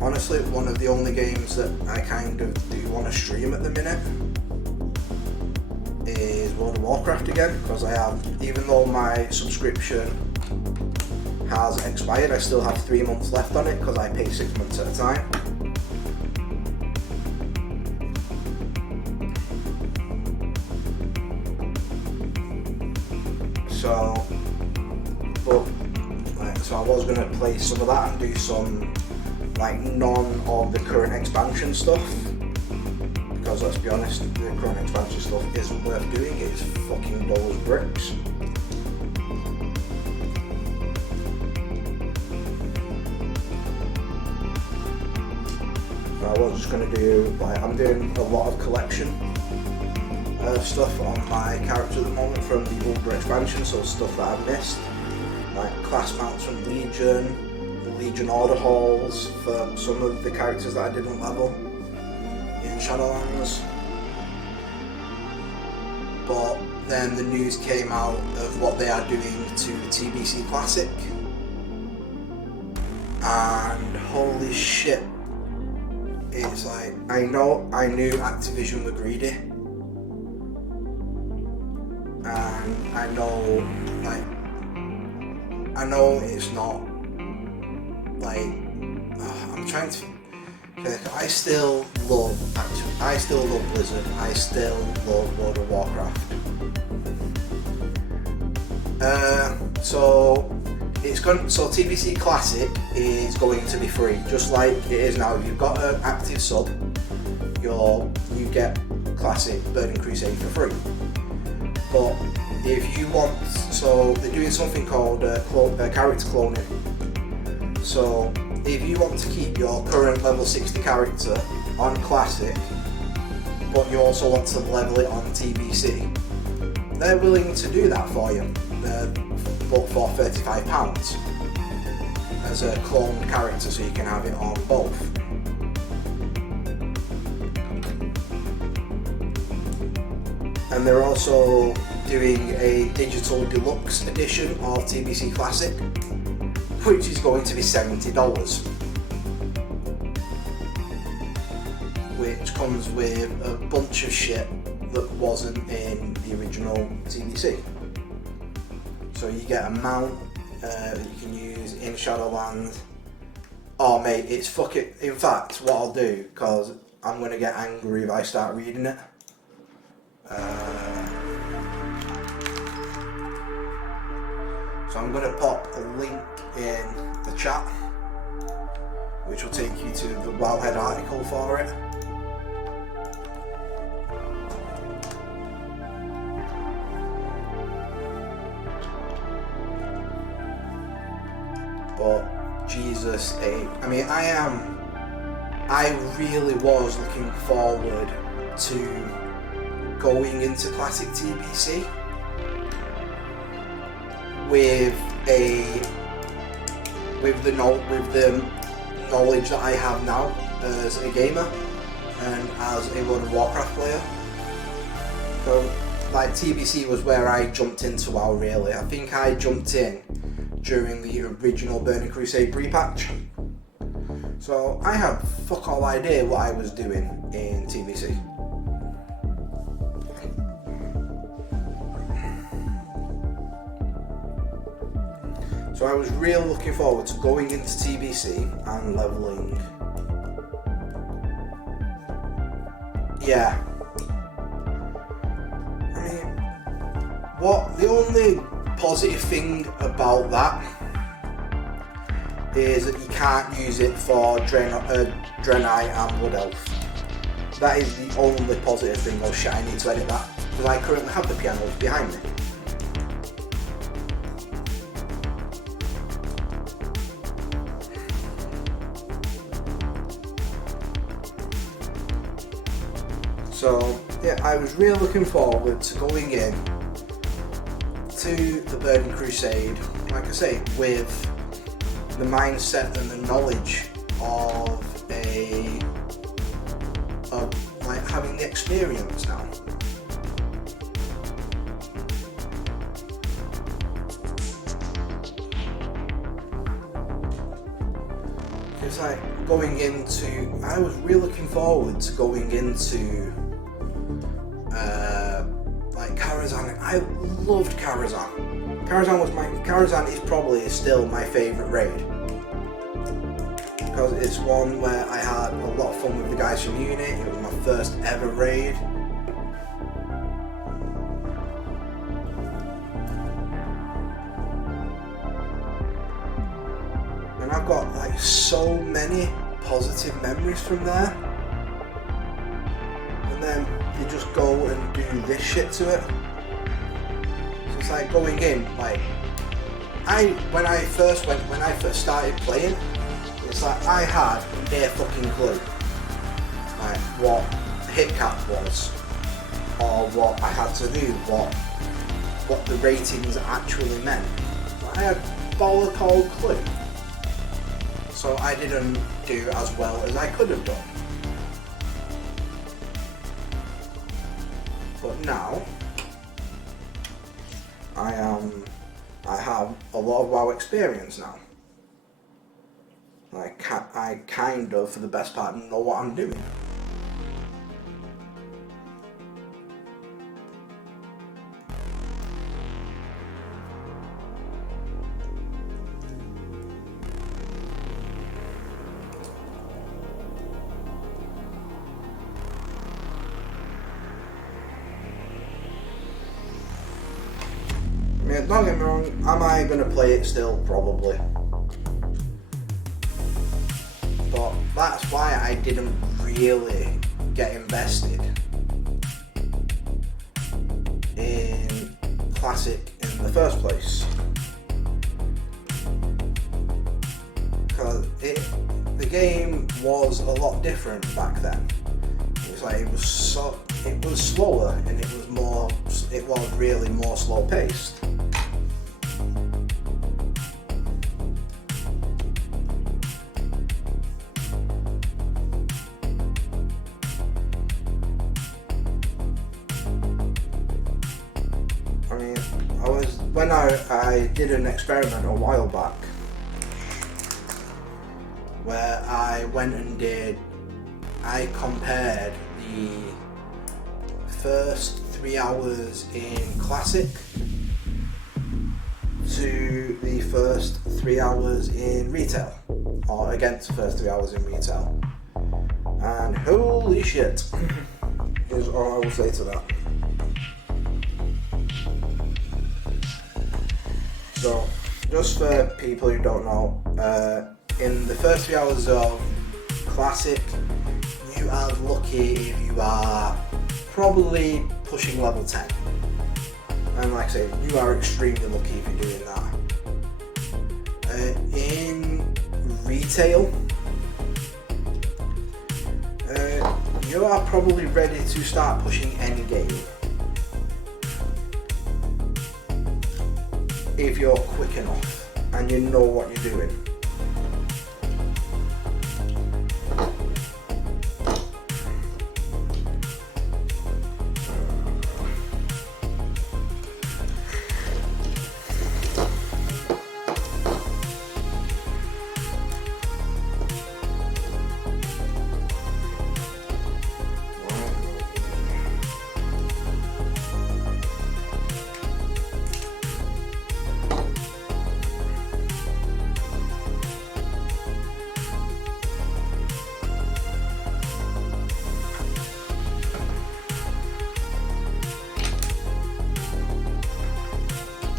Honestly, one of the only games that I kind of do want to stream at the minute is World of Warcraft again, because I have, even though my subscription has expired, I still have 3 months left on it because I pay 6 months at a time. So I was going to play some of that and do some like none of the current expansion stuff, because let's be honest, the current expansion stuff isn't worth doing. It's fucking those bricks. So I was just going to do, like, I'm doing a lot of collection stuff on my character at the moment from the older expansion, so stuff that I've missed, like class mounts from Legion, the Legion order halls for some of the characters that I didn't level in Shadowlands. But then the news came out of what they are doing to TBC Classic, and holy shit, it's like, I knew Activision were greedy, and I know it's not like, I'm trying to, I still love Blizzard, I still love World of Warcraft. So TBC Classic is going to be free, just like it is now. If you've got an active sub, you get Classic Burning Crusade for free. But if you want, so they're doing something called character cloning. So if you want to keep your current level 60 character on Classic, but you also want to level it on TBC, they're willing to do that for you, but for £35 as a cloned character, so you can have it on both. And they're also doing a digital deluxe edition of TBC Classic, which is going to be $70, which comes with a bunch of shit that wasn't in the original TBC. So you get a mount that you can use in Shadowlands. Oh mate, it's fucking... In fact, what I'll do, because I'm going to get angry if I start reading it. So I'm going to pop a link in the chat, which will take you to the Wowhead article for it. But Jesus, I mean, I really was looking forward to going into Classic TBC with the knowledge that I have now as a gamer and as a World of Warcraft player. So, like, TBC was where I jumped into WoW really. I think I jumped in during the original Burning Crusade repatch. So I had fuck all idea what I was doing in TBC. So I was really looking forward to going into TBC and leveling. Yeah. I mean, the only positive thing about that is that you can't use it for Draenei and Wood Elf. That is the only positive thing. Oh shit, I need to edit that, because I currently have the piano behind me. So yeah, I was really looking forward to going in to the Burning Crusade, like I say, with the mindset and the knowledge of like having the experience now. It's like going into, I was really looking forward to going into like Karazhan. I loved Karazhan. Karazhan is probably still my favourite raid, because it's one where I had a lot of fun with the guys from Unit. It was my first ever raid. And I've got like so many positive memories from there. And then you just go and do this shit to it. So it's like going in, like when I first started playing, it's like I had no fucking clue like what hit cap was, or what I had to do, what the ratings actually meant. I had bollock all clue. So I didn't do as well as I could have done. But now I have a lot of WoW experience now. I kind of, for the best part, know what I'm doing. I mean, don't get me wrong, am I going to play it still? Probably. But that's why I didn't really get invested in Classic in the first place. Because the game was a lot different back then. It was like it was slower, and it was really more slow paced. I did an experiment a while back where I went and I compared the first 3 hours in Classic to the first 3 hours in Retail, or against the first 3 hours in Retail. And holy shit, is all I will say to that. So, just for people who don't know, in the first 3 hours of Classic, you are lucky if you are probably pushing level 10. And like I say, you are extremely lucky if you're doing that. In Retail, you are probably ready to start pushing any game if you're quick enough and you know what you're doing.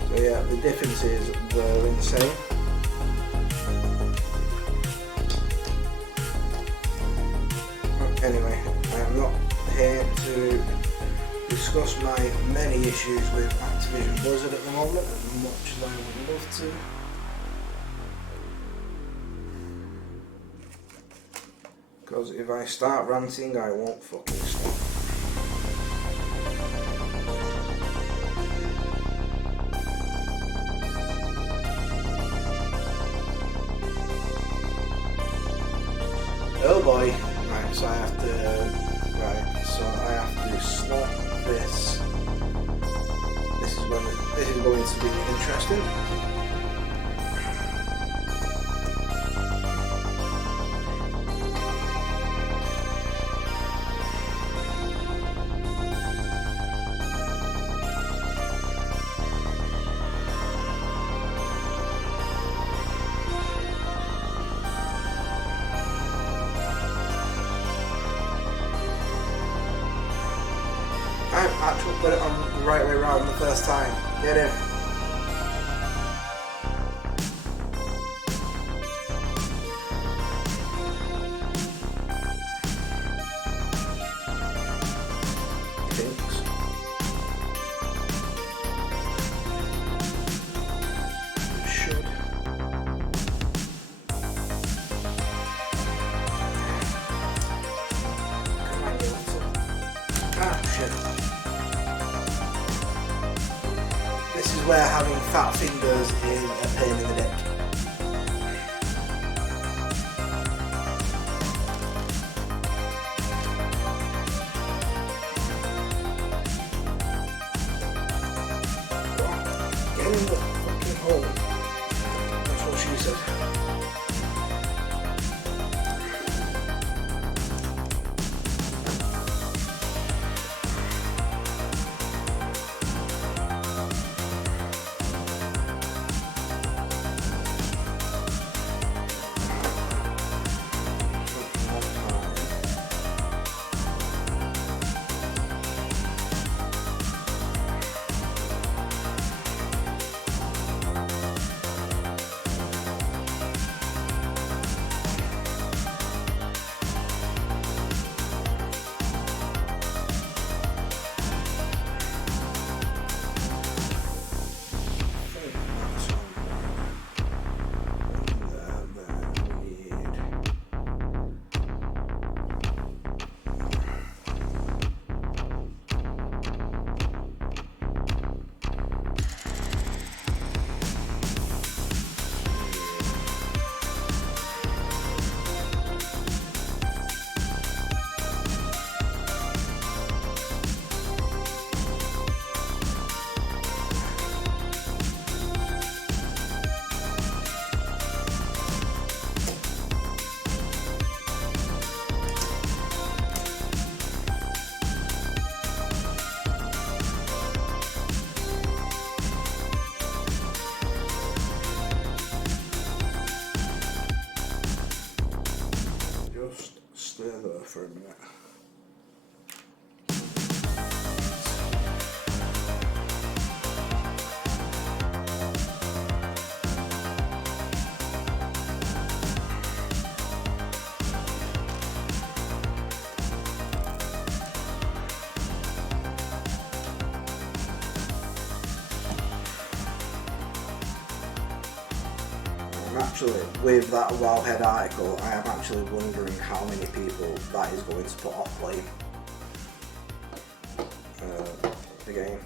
So yeah, the differences were insane. Anyway, I am not here to discuss my many issues with Activision Blizzard at the moment, as much as I would love to. Because if I start ranting, I won't fucking stop. Oh boy. Right, so I have to slot this. This is going to be interesting. I actually put it on the right way around the first time. Get in. Thanks. Should. Come on, you little. Ah, shit. This is where having fat fingers is a pain in the dick. Get in the fucking hole. That's what she said. stay there for a minute. Actually, with that Wowhead article, I am actually wondering how many people that is going to put off playing the game.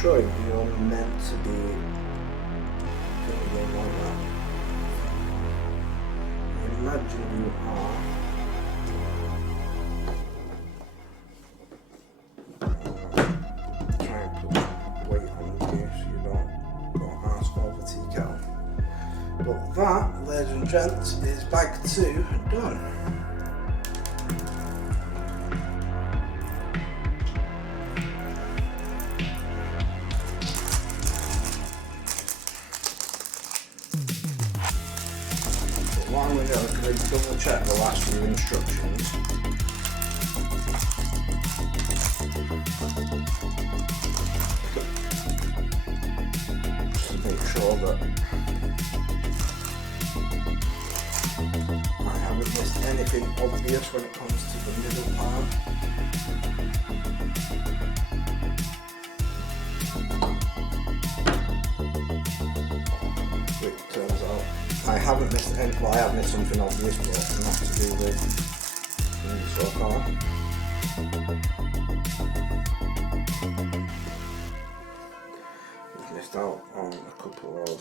Sure, you're meant to be doing a game like that. I imagine you are. Try and put weight on you so you don't ask over tea kettle. But that, ladies and gents, is bag 2 done. What I'm going to do is going to double check the last few instructions. Just to make sure that I haven't missed anything obvious when it comes to the middle part. It turns out I haven't missed any, well I have missed something obvious, but not to do with so far. We've missed out on a couple of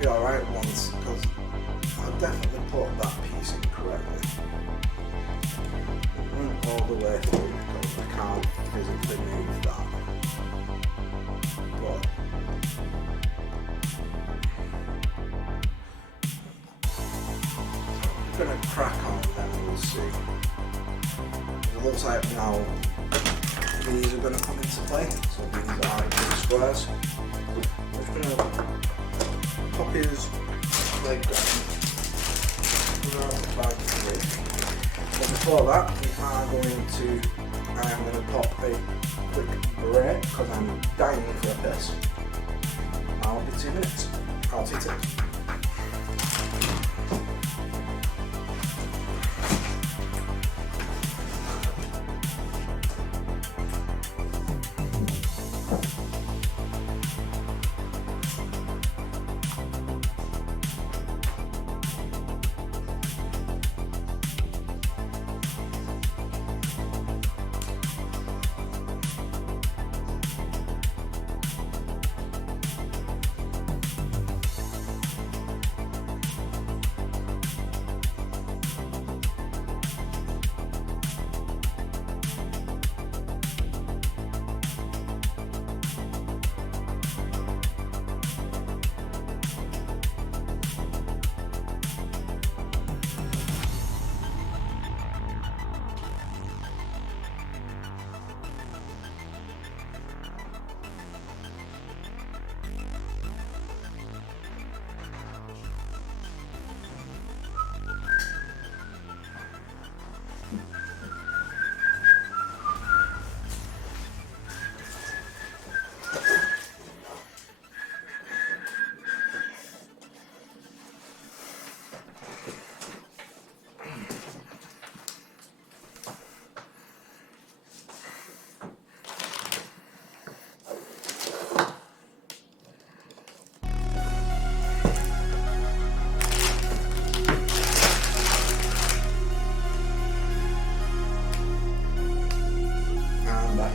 be alright once, because I definitely put that piece in correctly. It went all the way through because I can't physically move that. But I'm going to crack on and then we'll see. It looks like now these are going to come into play, so these are big squares. I'm just going to pop his actually grab bag 3. But before that, I am going to pop a quick break because I'm dying for a piss. I'll be 2 minutes. I'll 2 tips.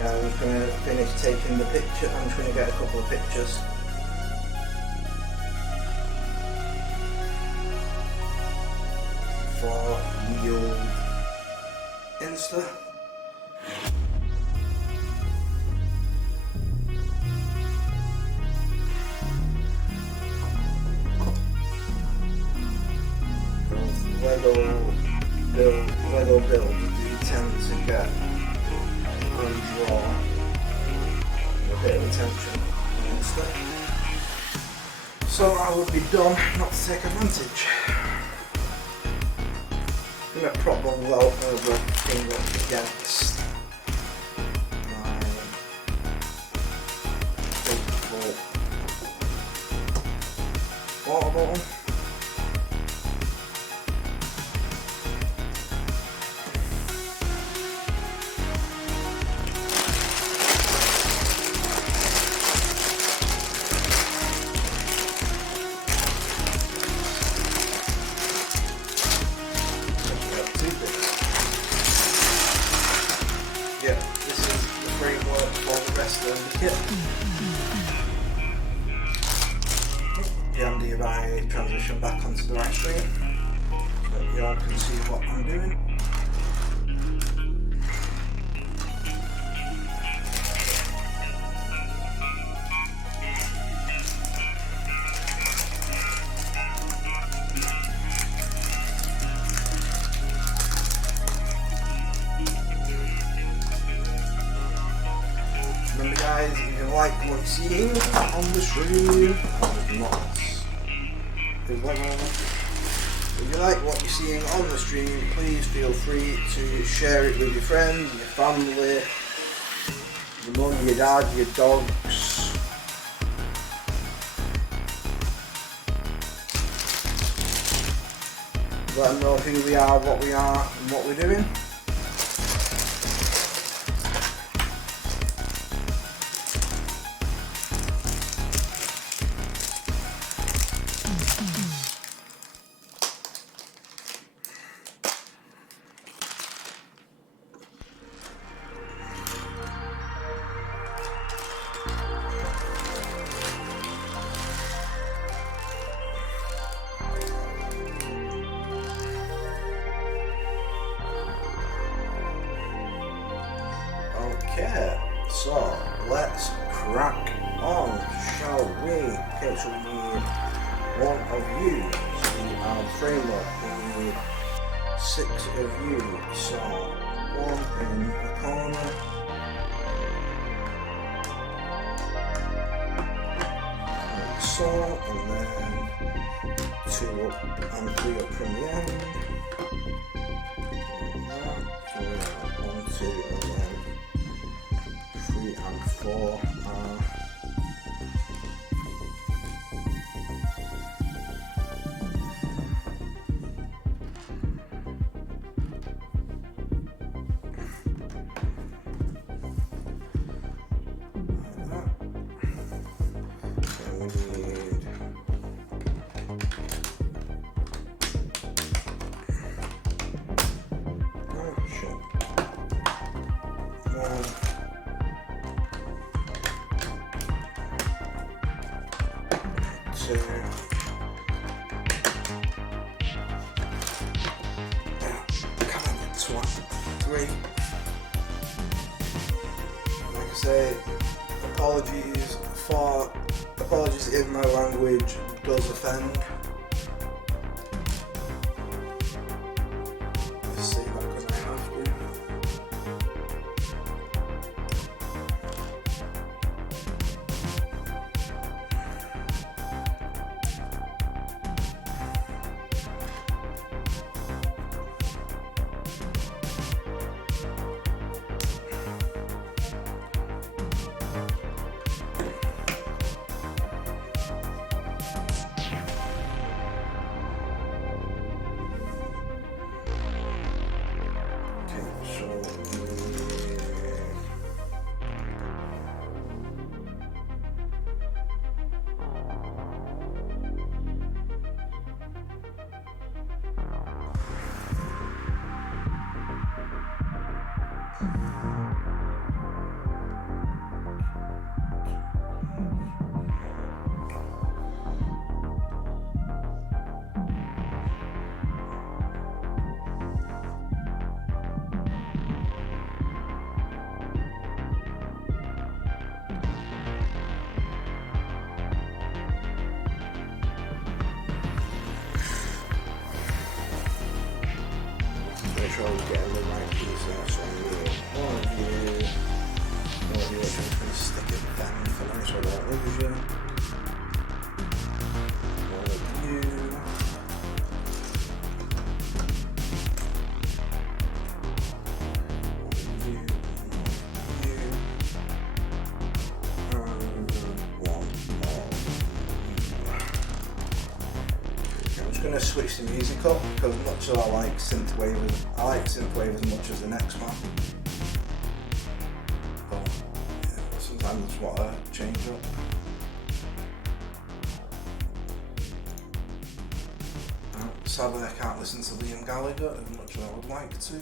I'm going to finish taking the picture. I'm just going to get a couple of pictures. For the old Insta. Lego build, you tend to get and draw a bit of attention on Insta. So I would be dumb not to take advantage. I'm going to prop the thing up against my big water bottle. Yeah, this is the framework for the rest of the kit. Handy if I transition back onto the right screen so that you all can see what I'm doing. Remember guys, if you like what you're seeing on the stream, if you like what you're seeing on the stream, please feel free to share it with your friends, your family, your mum, your dad, your dogs. Let them know who we are, and what we're doing. Okay, so let's crack on, shall we? Okay, so we need one of you. So we are the framework. We need 6 of you. So one in the corner. Like so. cancel, and then 2 up and 3 up from the end. So we have 1, 2, and then 3 and 4 are like I say, apologies if my language does offend. I say that because I have to. Make sure I was getting the right piece there, so one of you, which I'm going to stick it down for now so I don't lose you. One of you. Going to switch the music up because much as I like synthwave as much as the next one. But yeah, sometimes I just want to change up. Sadly, I can't listen to Liam Gallagher as much as I would like to.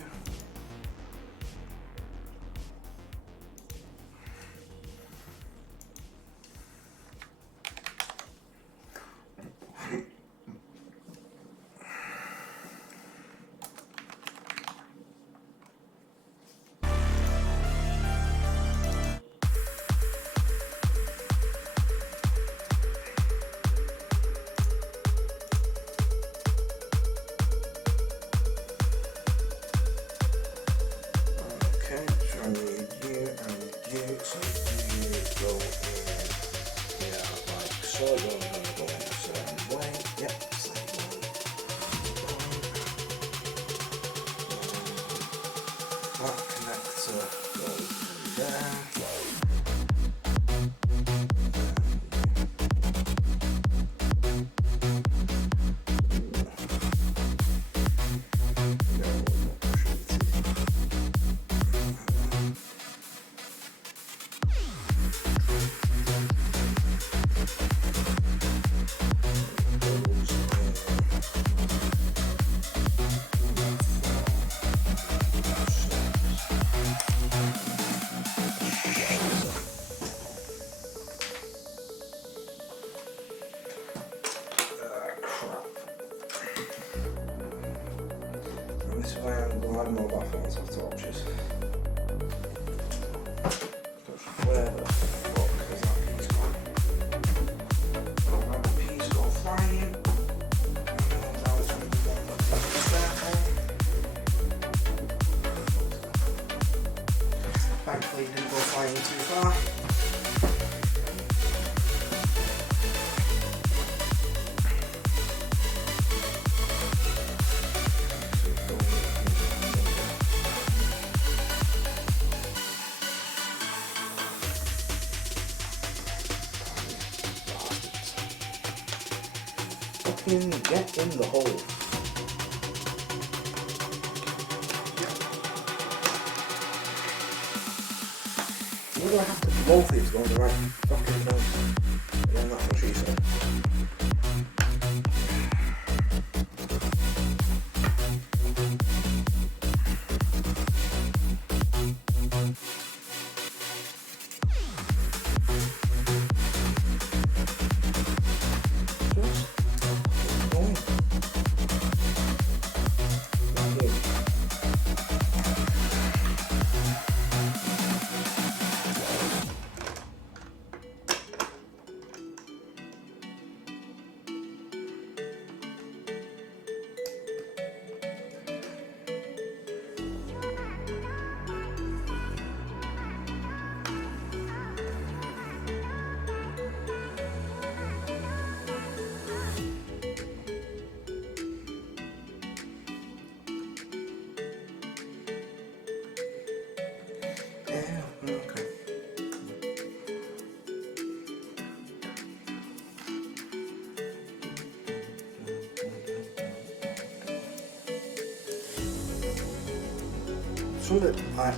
This way I'm going to add mobile phones off torches. Where the fuck has that piece gone? I'll grab a piece, go flying. Now it's going to be going back to the spare phone. Thankfully it didn't go flying too far. fucking get in the hole. You're gonna have to both these going the right fucking place. Again, that's what she said.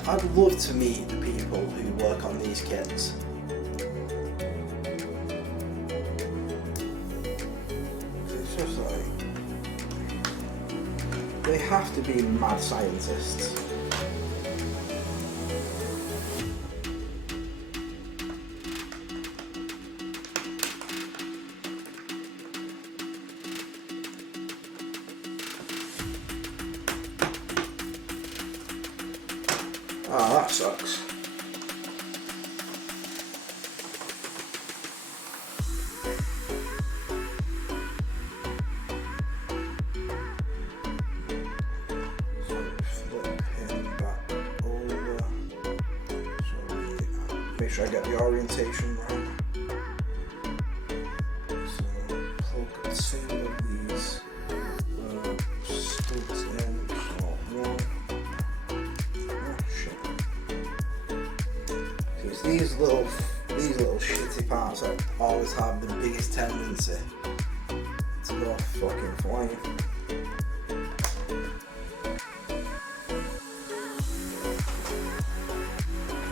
I'd love to meet the people who work on these kits. It's just like, they have to be mad scientists. Oh, that sucks. So flip him back over. So make sure I get the orientation right. So plug two of these studs in. Slot one. These little shitty parts that always have the biggest tendency to go fucking flying.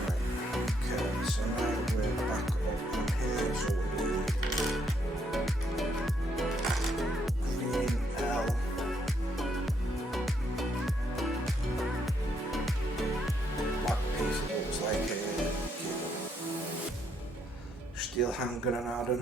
Right, okay, so now we're back up in here, so we need green L. Black piece that looks like a steel hand grenade.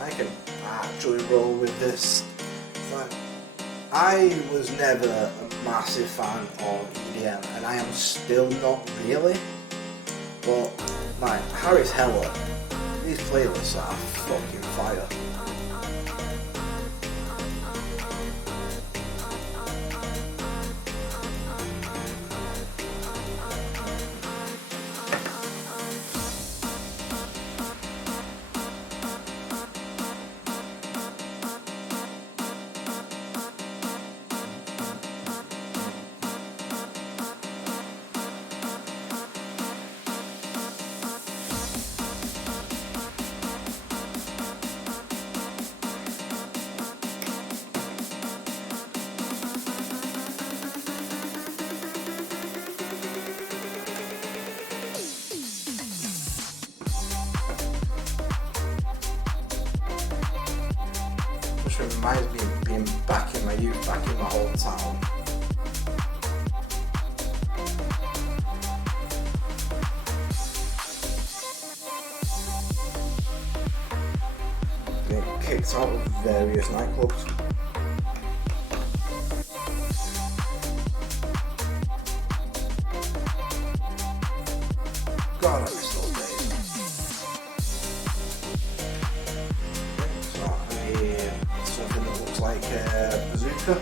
I can actually roll with this. Like, I was never a massive fan of EDM, and I am still not really. But like Harry's Heller, these playlists are fucking fire. Just reminds me of being back in my youth, back in my hometown. Being kicked out of various nightclubs. God, I miss those days. So something that looks like a bazooka.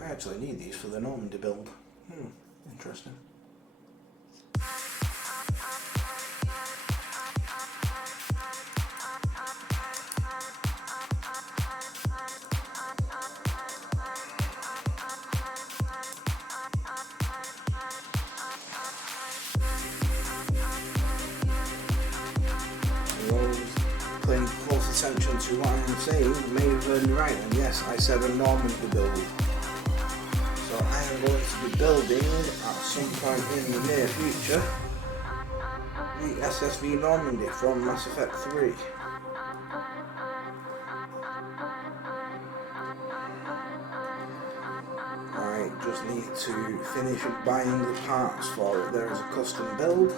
I actually need these for the Normandy build. Interesting. Paying close attention to what I'm saying may have heard me right, and yes, I said a Normandy build. So I am going to be building at some point in the near future the SSV Normandy from Mass Effect 3. I just need to finish buying the parts for it. There is a custom build.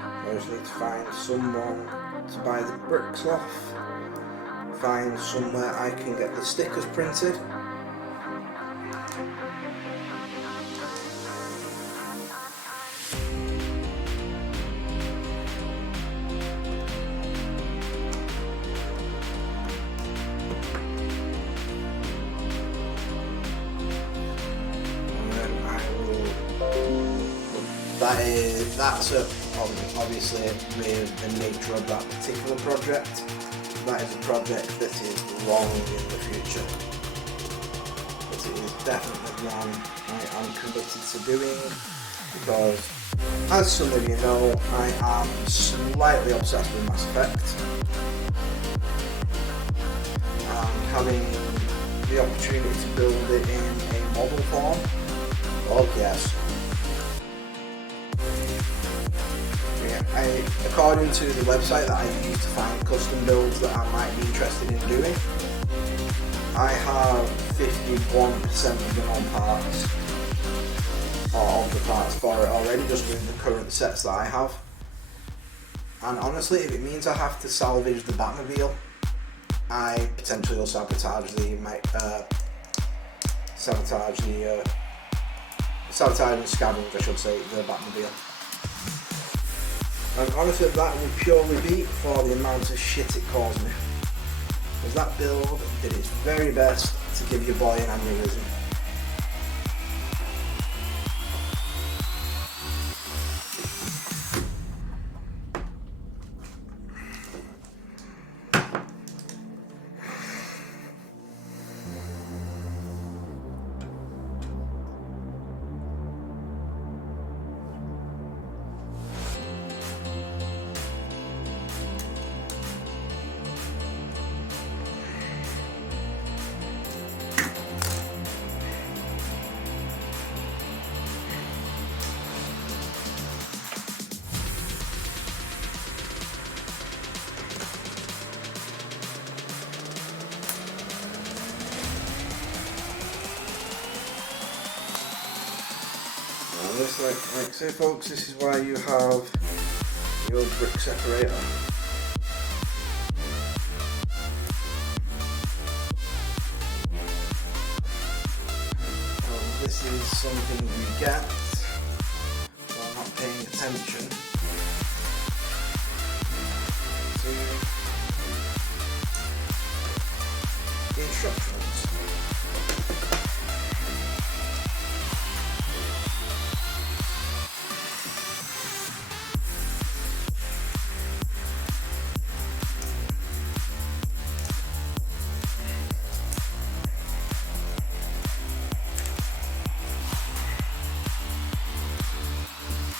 I just need to find someone to buy the bricks off, find somewhere I can get the stickers printed. And then I will, that's obviously with the nature of that particular project. That is a project that is long in the future. But it is definitely one I am committed to doing because, as some of you know, I am slightly obsessed with Mass Effect. And having the opportunity to build it in a model form, oh yes. According to the website that I use to find custom builds that I might be interested in doing, I have 51% of the non-parts, or of the parts for it already, just with the current sets that I have. And honestly, if it means I have to salvage the Batmobile, I potentially will sabotage and scavenge, I should say, the Batmobile. And honestly, that would purely be for the amount of shit it caused me. Because that build did its very best to give your boy an aneurysm. This, like say folks, this is why you have your brick separator. This is something you get while not paying attention to the instructions.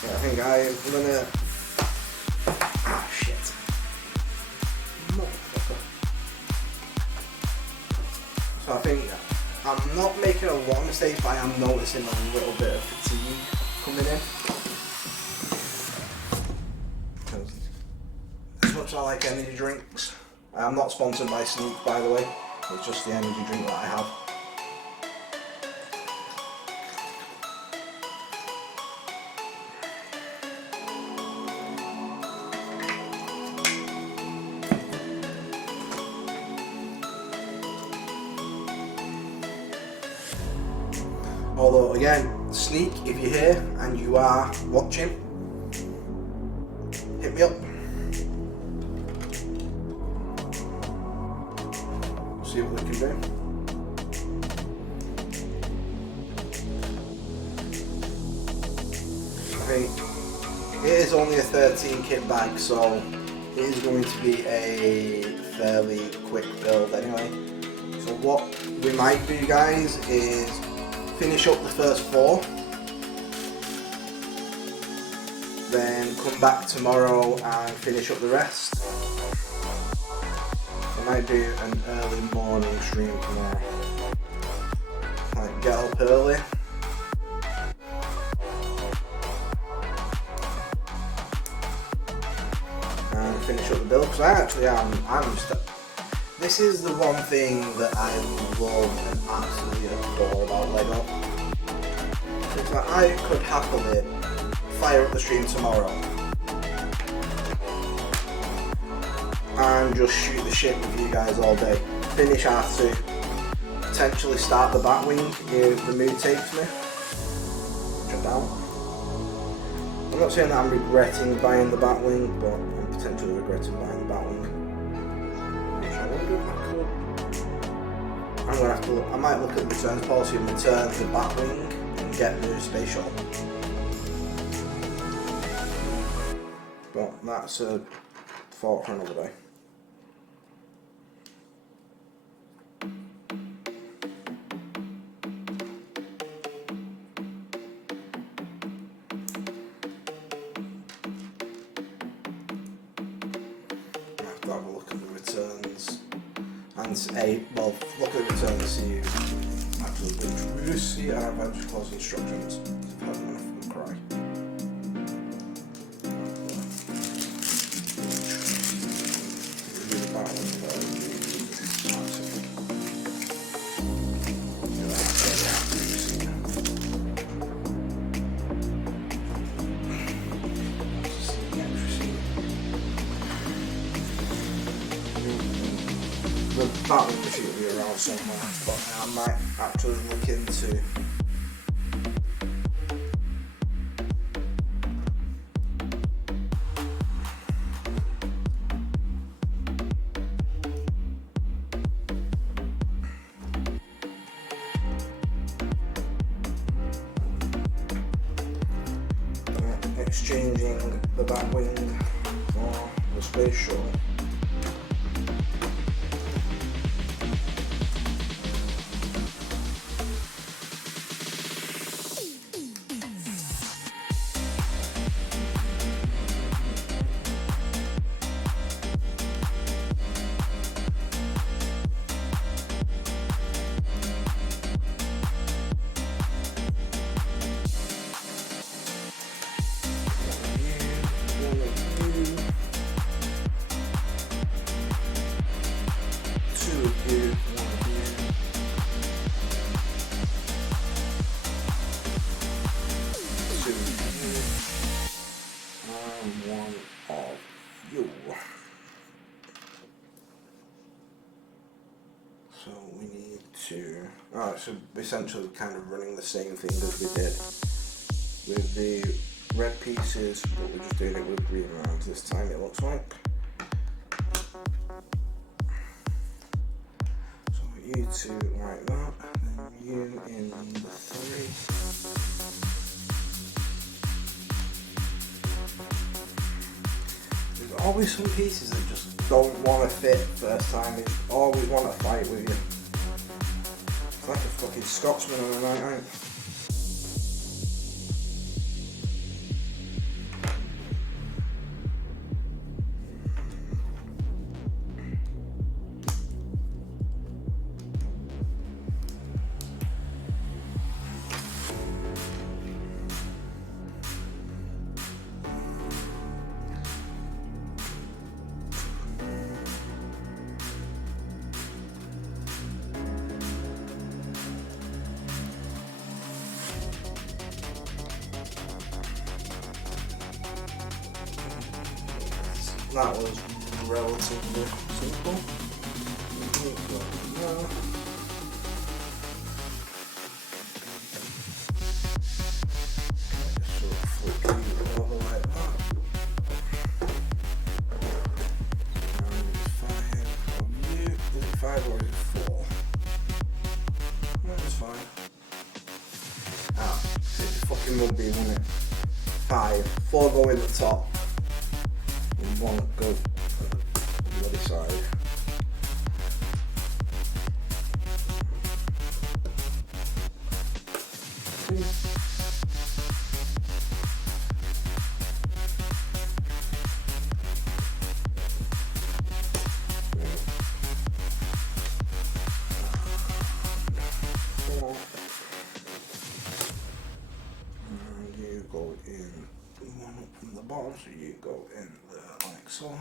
I think I'm gonna. Ah, shit. Motherfucker. So I think I'm not making a lot of mistakes, but I am noticing a little bit of fatigue coming in. Because as much as I like energy drinks, I'm not sponsored by Sneak, by the way. It's just the energy drink that I have. Although again, Sneak, if you're here and you are watching, hit me up. See what we can do. I think it is only a 13 kit bag, so it is going to be a fairly quick build anyway. So what we might do, guys, is finish up the first 4, then come back tomorrow and finish up the rest. I might do an early morning stream tomorrow. Like, get up early. And finish up the build, because I actually am, this is the one thing that I love and absolutely adore about LEGO. It's like I could happily fire up the stream tomorrow and just shoot the shit with you guys all day. Finish R2, potentially start the Batwing if the mood takes me, which I doubt. I'm not saying that I'm regretting buying the Batwing, but I'm potentially regretting buying the Batwing. Which I wonder if I could. I'm gonna have to look, I might look at the returns policy and return the Batwing and get the Space Shuttle. But that's a thought for another day. Have a look at the returns and well, look at the returns, see actually see our adventure clause instructions. I'm gonna cry. The Batman machine will be around somewhere, but I might actually look into exchanging the Batwing for the Space Shuttle. So we need to, alright, so essentially kind of running the same thing as we did with the red pieces, but we're just doing it with green rounds this time, it looks like. So you two like that, and then you in the 3. There's always some pieces that just don't want to fit first time, they always want to fight with you. It's like a fucking Scotsman on a night out. That was relatively simple. 3 minutes. 5, 4 go in the top, and 1 go the other side. You go in 1 up from the bottom, so you go in there like so.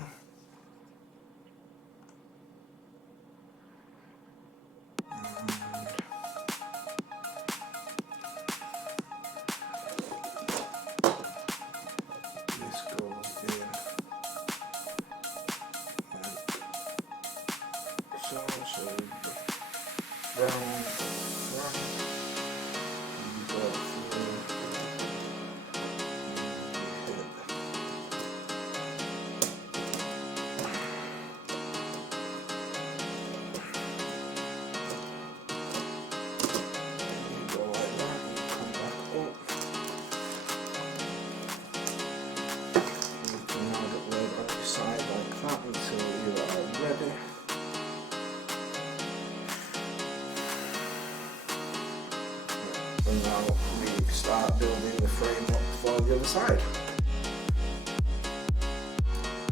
And now we start building the frame up for the other side.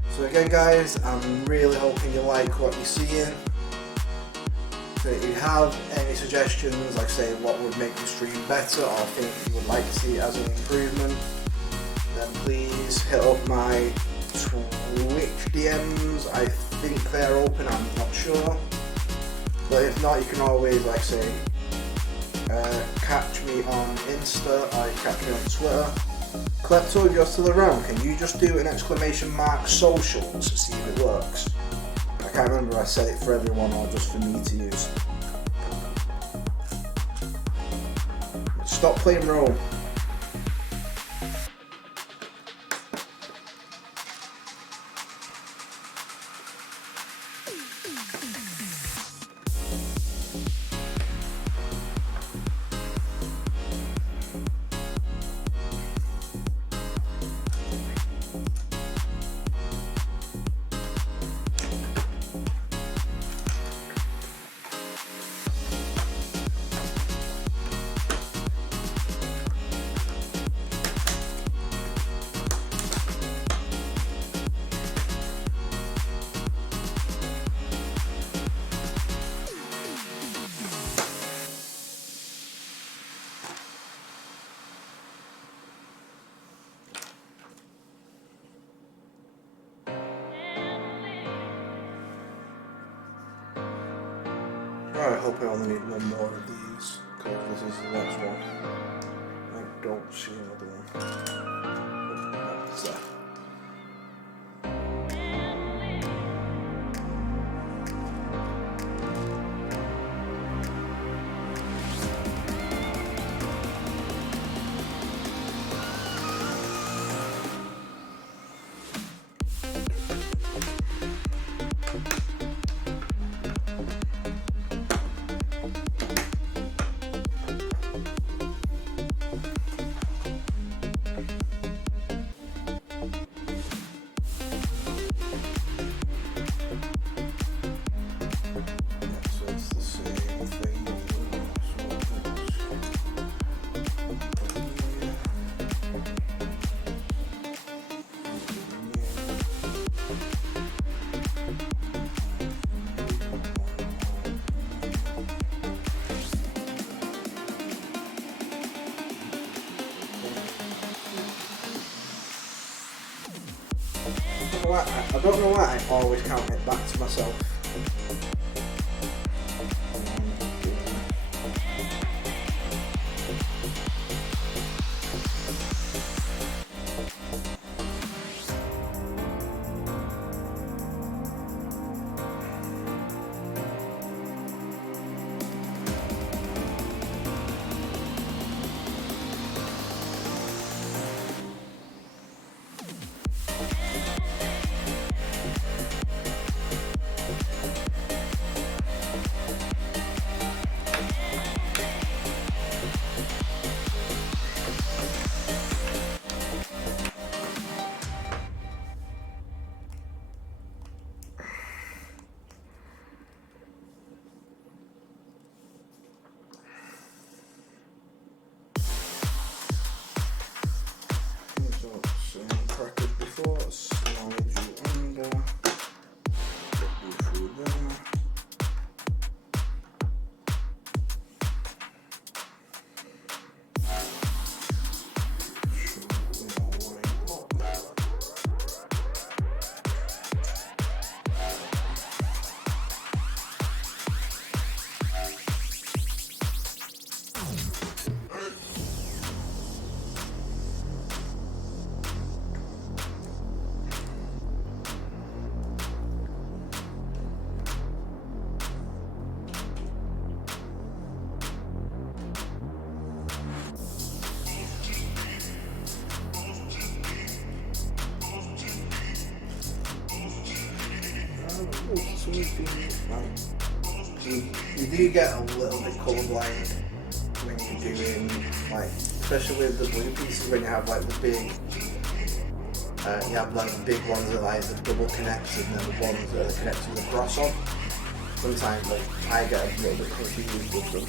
So again guys, I'm really hoping you like what you're seeing. So if you have any suggestions, like say what would make the stream better or think you would like to see as an improvement, then please hit up my Twitch DMs. I think they're open, I'm not sure. But if not, you can always, like say, catch me on Insta or catch me on Twitter. Klepto, if you're still around, can you just do an ! socials to see if it works? I can't remember if I said it for everyone or just for me to use. Stop playing Rome. I hope I only need 1 more of these, because this is the last one. I don't see another one. That's there. I don't know why I always count it back to myself. something like you do get a little bit colourblind when you're doing, like, especially with the blue pieces, when you have like the big you have like the big ones that are like the double connects and then the ones that are connected with the cross on. Sometimes like I get a little bit confused with them.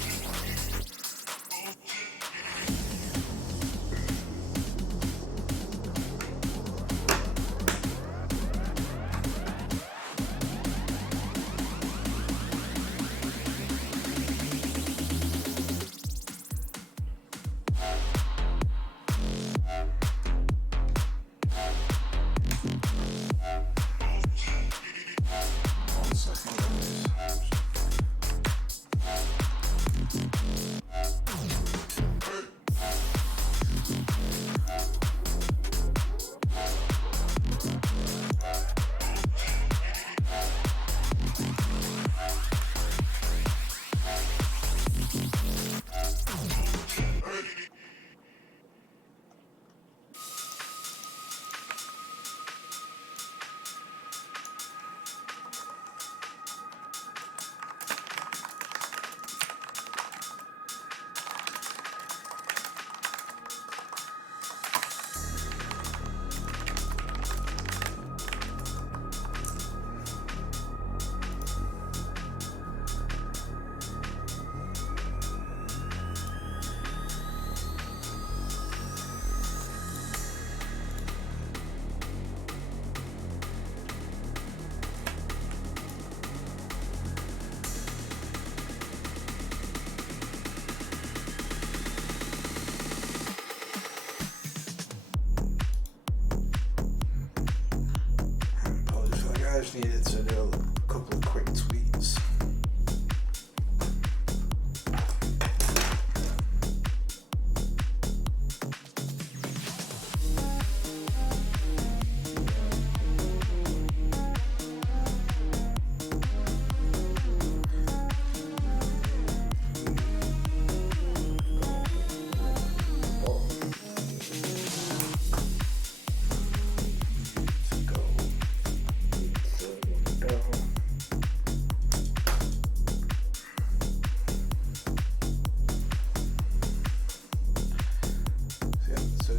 I just needed to do a couple of quick tweets.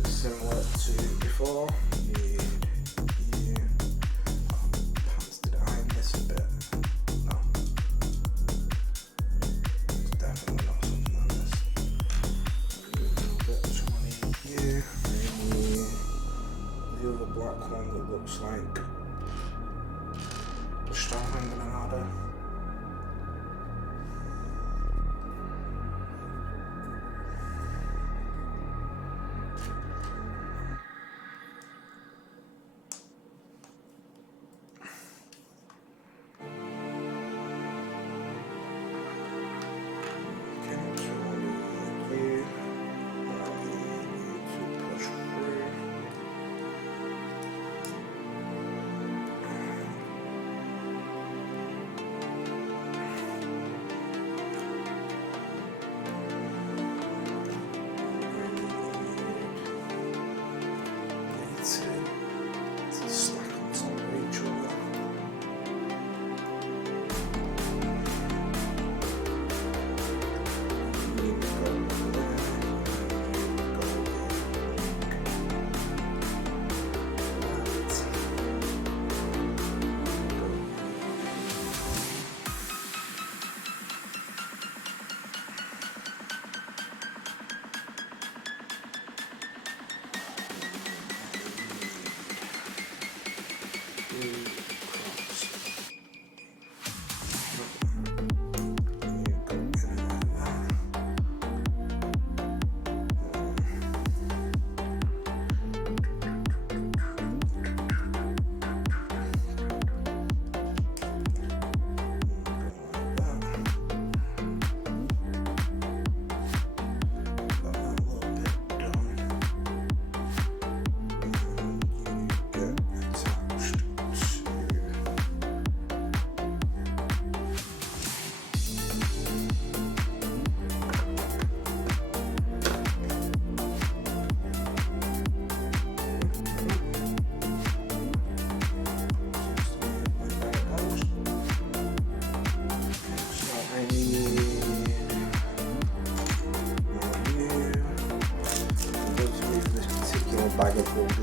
Similar to before, pants, did I miss a bit? No. It's definitely not something I missed. A little bit of 20 here, maybe the other black one that looks like the strong hand and an adder.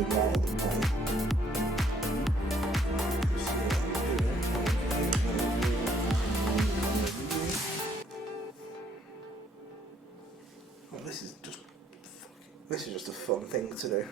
doing more at the point. Oh, this is just a fun thing to do.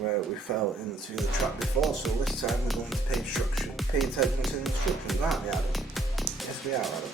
Where we fell into the trap before, so this time we're going to pay attention to the instructions, aren't we, Adam? Yes, we are, Adam.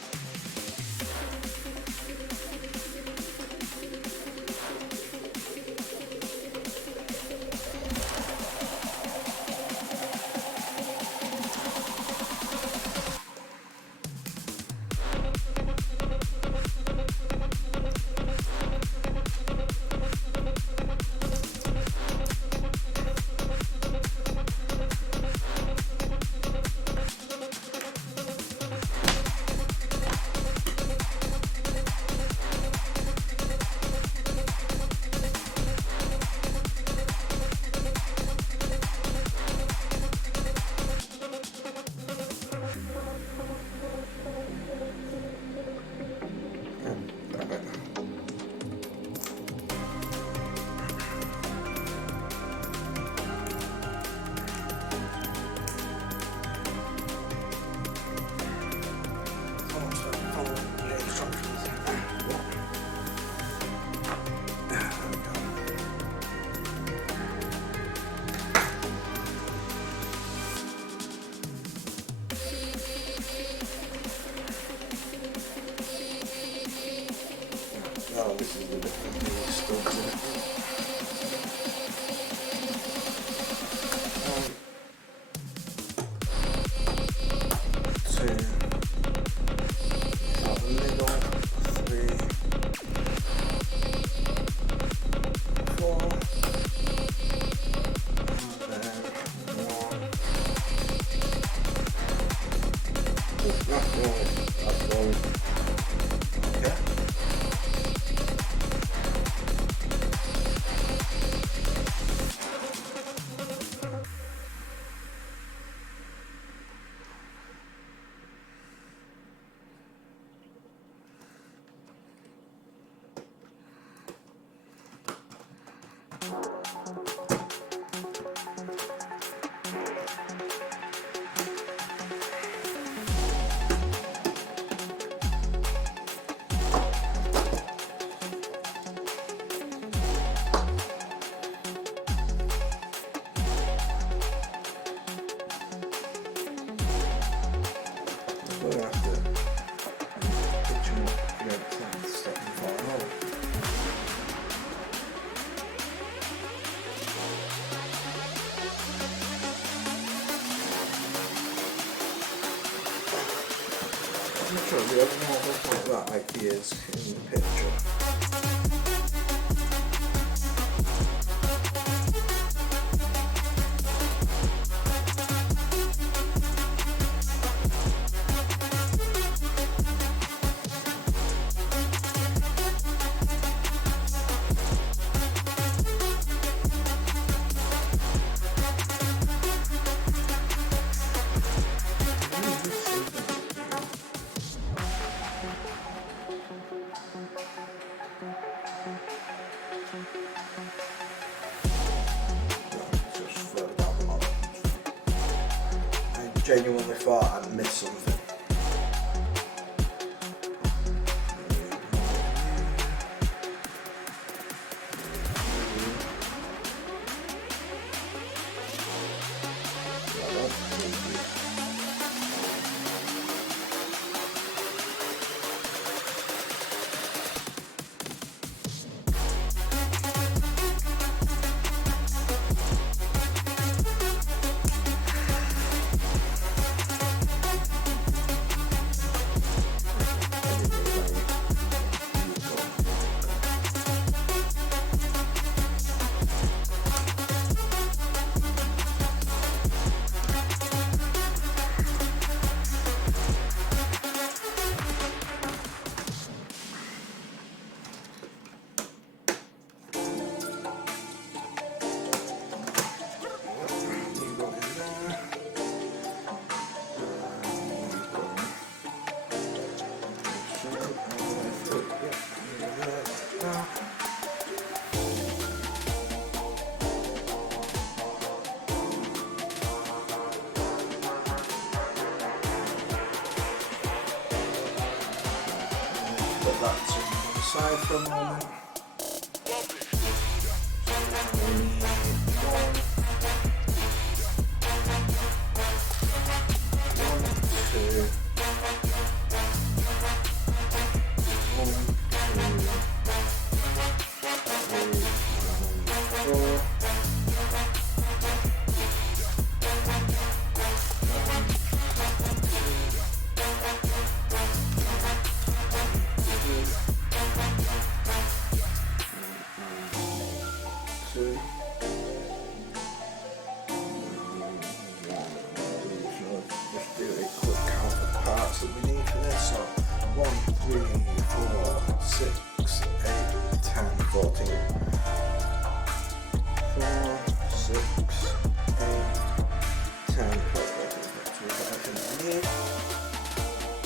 we're going to have to pitch them up against that to stop them falling over. I'm not sure if you ever know stuff like that, like he is in the picture. Genuinely thought I'd missed something. Put that to one side for a moment. Just do a quick count of parts that we need for this. So 1, 3, 4, 6, 8, 10, 14. 4, 6, 8, 10, 14. So we've got everything we need.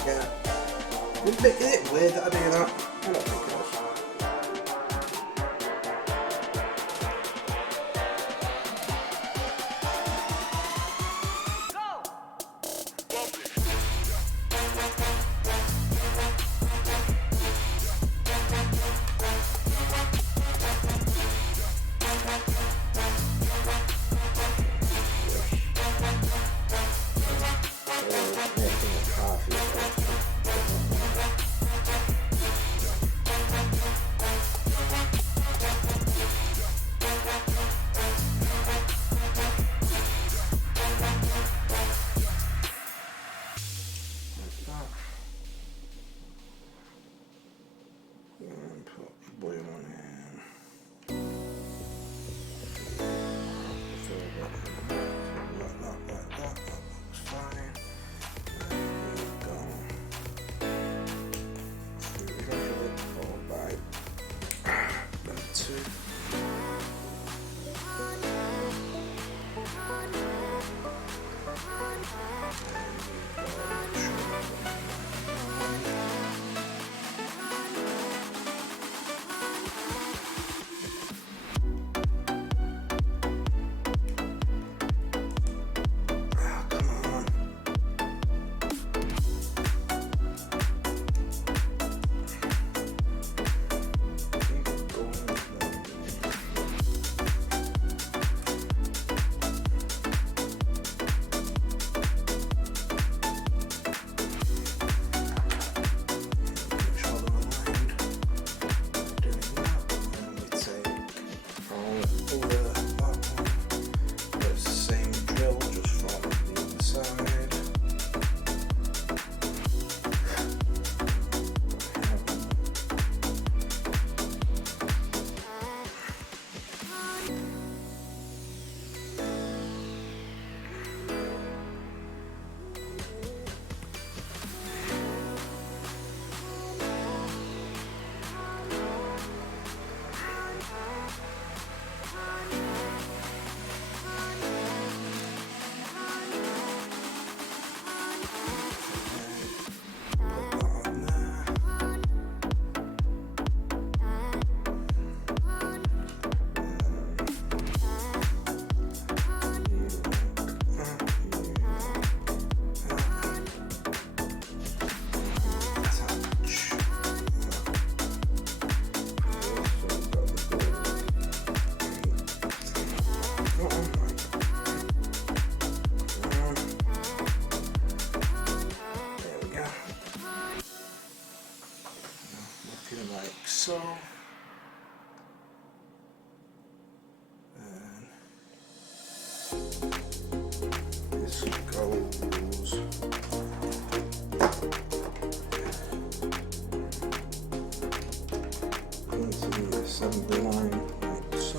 Yeah. Is it weird that I do that? I don't think it is. And put boil on in. Like that, that looks fine. There we go. Eventually followed by that too. so. And this goes into the assembly line like so.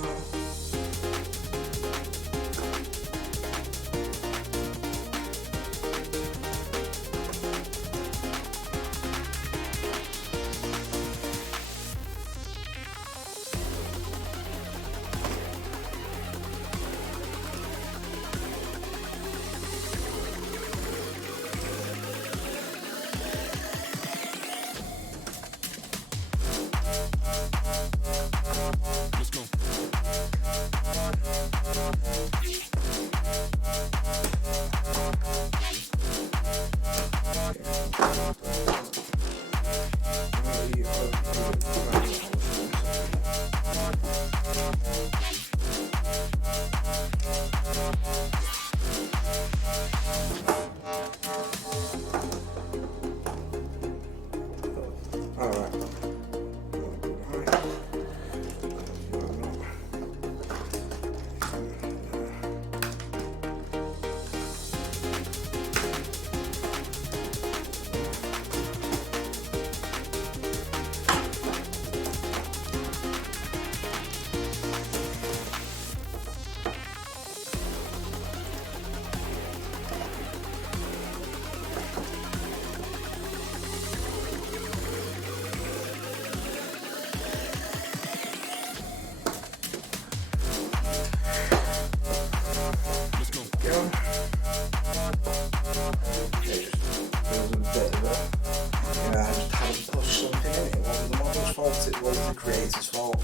It was the creator's fault.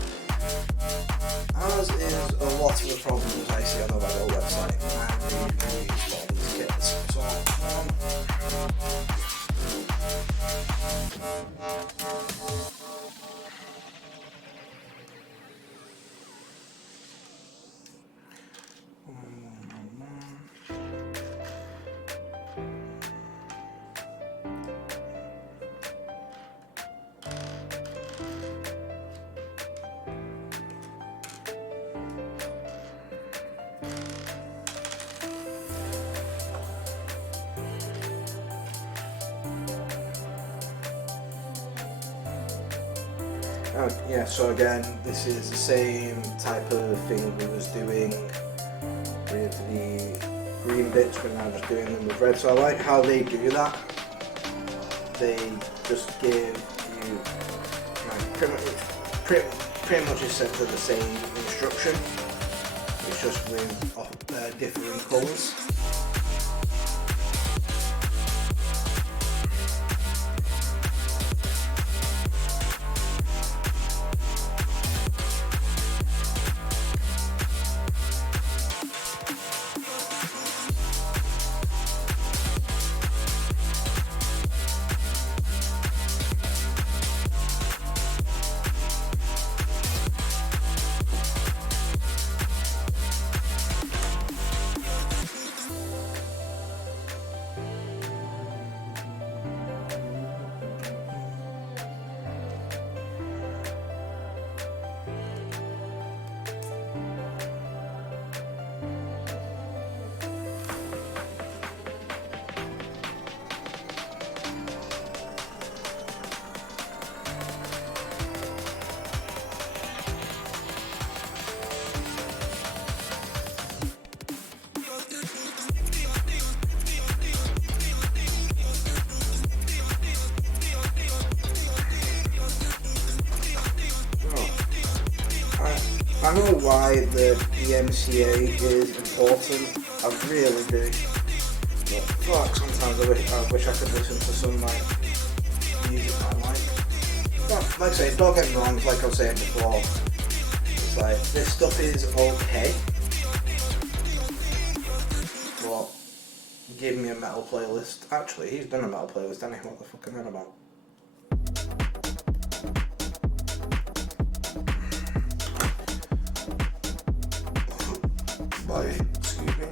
As is a lot of the problems I see on the Lego website and the reviews for these kits. So, yeah, so again, this is the same type of thing we was doing with the green bits, we're now just doing them with red. So I like how they do that. They just give you pretty much essentially the same instruction. It's just with different colours. I know why the DMCA is important, I really do, but fuck, sometimes I wish I could listen to some like music I like. But, like I say, don't get me wrong, like I was saying before, it's like, this stuff is okay, but give me a metal playlist. Actually, he's done a metal playlist, hasn't he? What the fuck am I on about? Excuse me.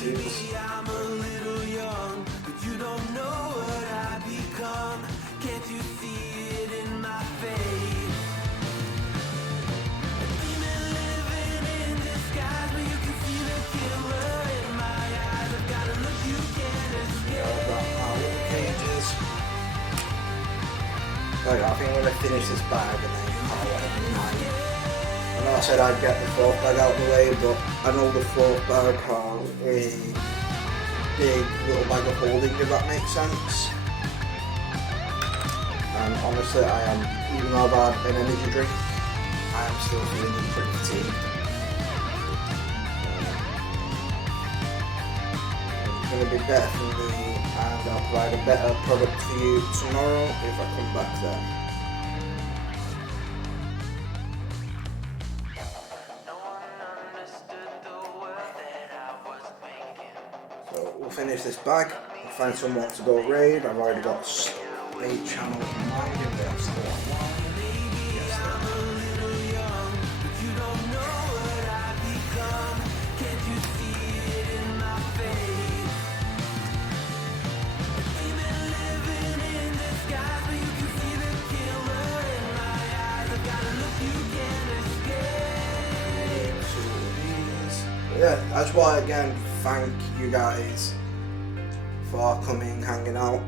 R2s. I'm a little young, but you don't know what I become. Can't you see it in my face? A demon living in disguise, but you can see the killer in my eyes. I've got a look you can't escape. I've got our little cages. Right, I think I'm going to finish this bag and then call it a night. I know I said I'd get the fourth bag out of the way, but I know the fourth bag has a big little bag of holding, if that makes sense. And honestly, I am, even though I've had an energy drink, I am still feeling pretty fatigued. It's going to be better for me, and I'll provide a better product for you tomorrow if I come back there. So we'll finish this bag, we'll find someone to go raid. I've already got a channel in mind if they're still online. Yes, yeah, I just want to again thank you guys for coming, hanging out.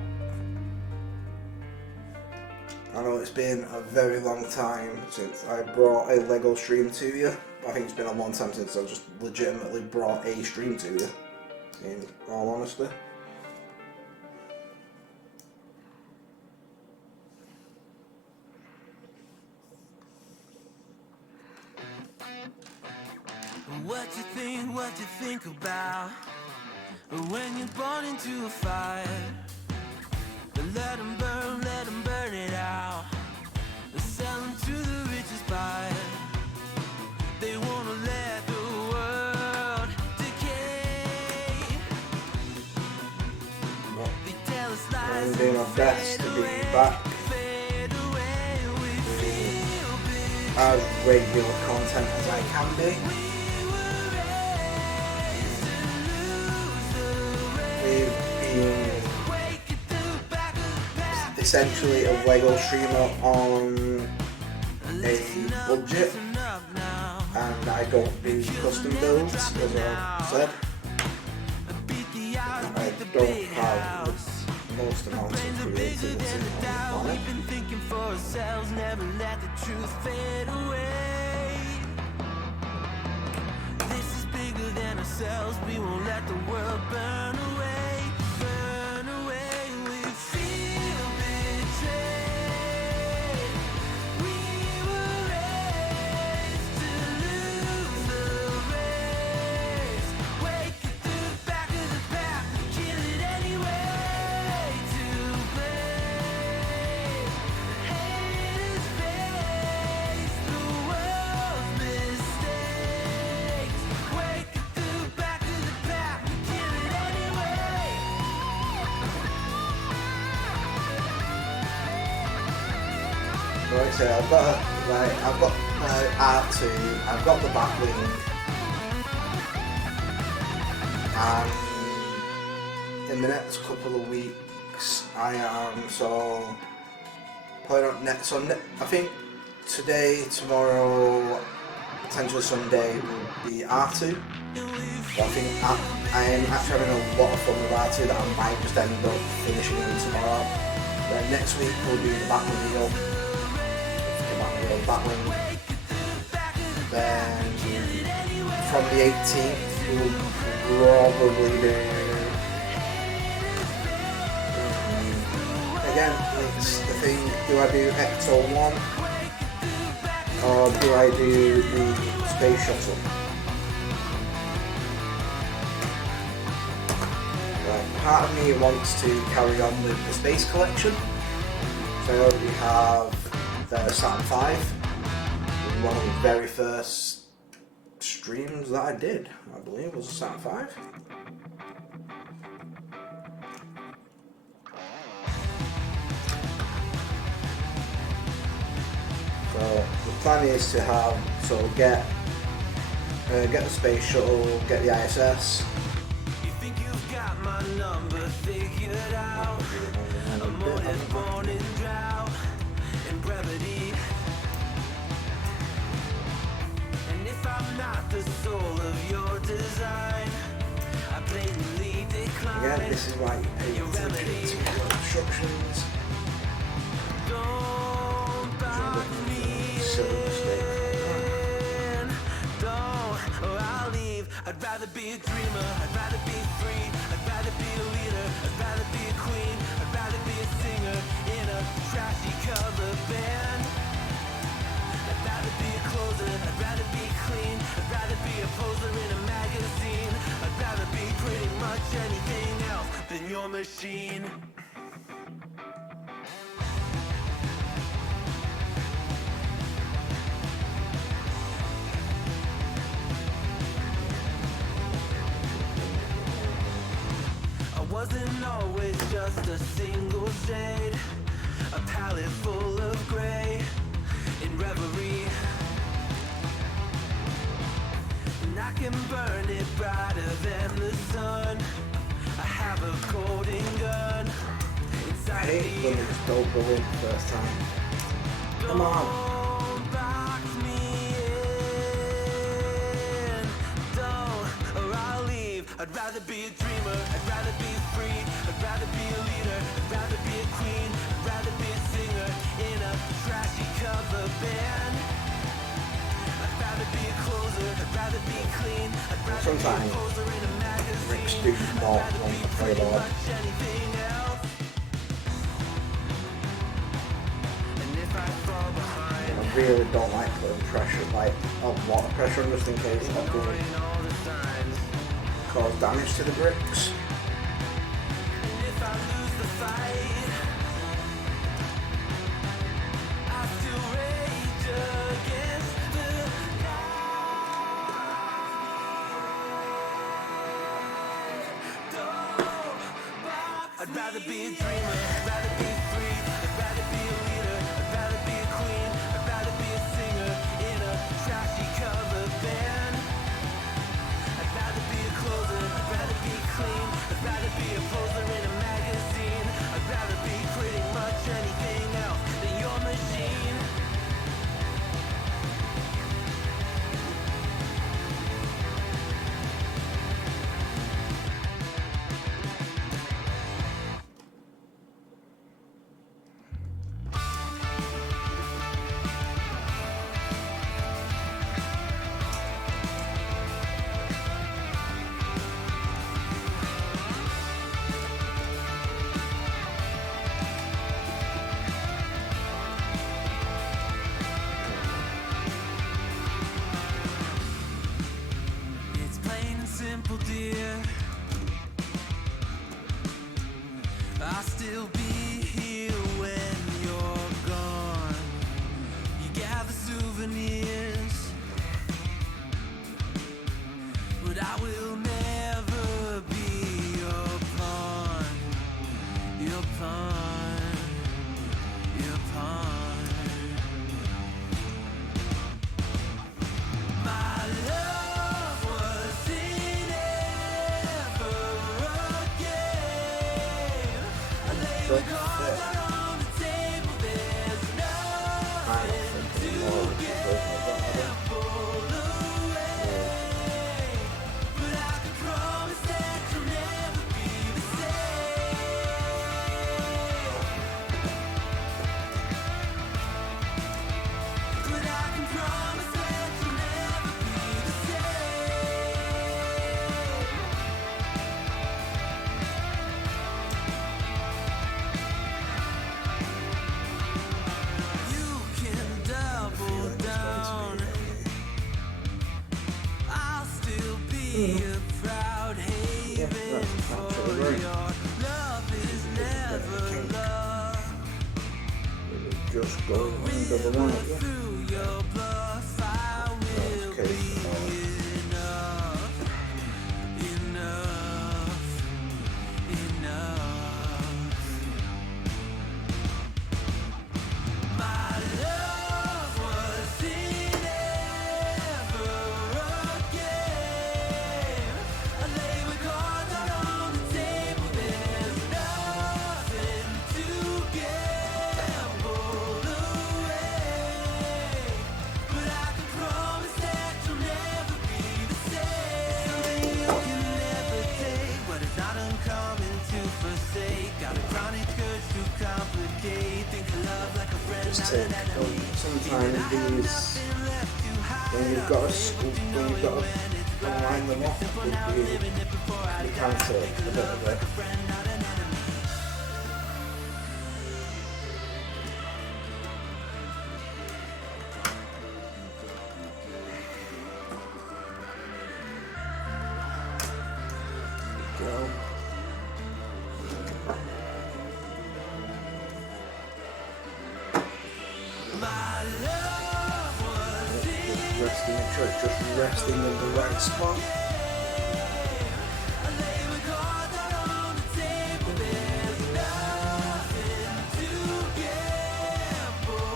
I know it's been a very long time since I brought a LEGO stream to you. I think it's been a long time since I just legitimately brought a stream to you, in all honesty. What you think about when you're born into a fire? Let them burn it out. Sell them to the richest buyer. They wanna let the world decay. They tell us lies. I'm doing my best to be back as regular content as I can be. We've been essentially a LEGO streamer on a budget, and I don't do custom builds, as I said. I don't have the most amount of creativity on the planet. This is bigger than ourselves, we won't let the world burn away. We feel betrayed. We were raised to lose the race. Wake it through the back of the pack, kill it anyway. To blame, haters face the world's mistakes. Wake it through the back of the pack, kill it anyway. Like I say, I've got R2, I've got the Batwing, and in the next couple of weeks I am probably not next. So I think today, tomorrow, potentially Sunday will be R2. But I think I am actually having a lot of fun with R2 that I might just end up finishing in tomorrow. Then next week will be the Batmobile. Batwing. Then from the 18th we'll probably do again, it's the thing, do I do Ecto 1 or do I do the space shuttle? Right, part of me wants to carry on with the space collection, so we have the Saturn V, one of the very first streams that I did, I believe, was a Saturn V. So the plan is to get the space shuttle, get the ISS, number figured out. A motive born in drought and brevity. And if I'm not the soul of your design, I blatantly decline. Yeah, this is why you pay attention to your instructions. Don't box me in. Don't, or I'll leave. I'd rather be a dreamer. I'd rather be free. I'd rather be a leader. I'd rather be a queen. I'd rather be a singer in a trashy cover band. I'd rather be a closer. I'd rather be clean. I'd rather be a poser in a magazine. I'd rather be pretty much anything else than your machine. Wasn't always just a single shade, a palette full of gray in reverie. And I can burn it brighter than the sun. I have a golden gun I inside hate when they just don't go in the first time. Come on. Don't box me in. Don't, or I'll leave. I'd rather be a dreamer. I'd rather be free. I'd rather be a leader. I'd rather be a queen. I'd rather be a singer in a trashy cover band. I'd rather be a closer. I'd rather be clean. I'd rather be a poser in a magazine. I'd rather be pretty much anything else. And if I fall behind, I really don't like putting pressure, like a lot of pressure, just in case I do cause damage to the bricks. and if I lose the fight, I still rage against the night. I'd rather be a dreamer. I'd rather be free. I'd rather be a leader. I'd rather be a queen. I'd rather be a singer in a trashy cover band. I'd rather be a closer. I'd rather be clean. I'd rather be a poser in a magazine. I'd rather be pretty much anything else than your machine. It's plain and simple, dear. I'll still be here when you're gone. You gather souvenirs, but I will never be your pawn. Your pawn. Your pawn. My love wasn't ever a game. I lay with cards out on the table. There's nothing to gamble away. But I can promise that you'll never be the same. But I can promise that you'll never be the same. You can double down. I'll still be a proud haven for your love is never love. Just go and double one, yeah. Through your bluff, I will Okay, be enough, enough, enough. My love wasn't ever a game. I lay with cards out on the table. problematic. Sometimes these, when you've got to line them up, you can take a bit of a go. Resting, make sure it's just resting in the right spot.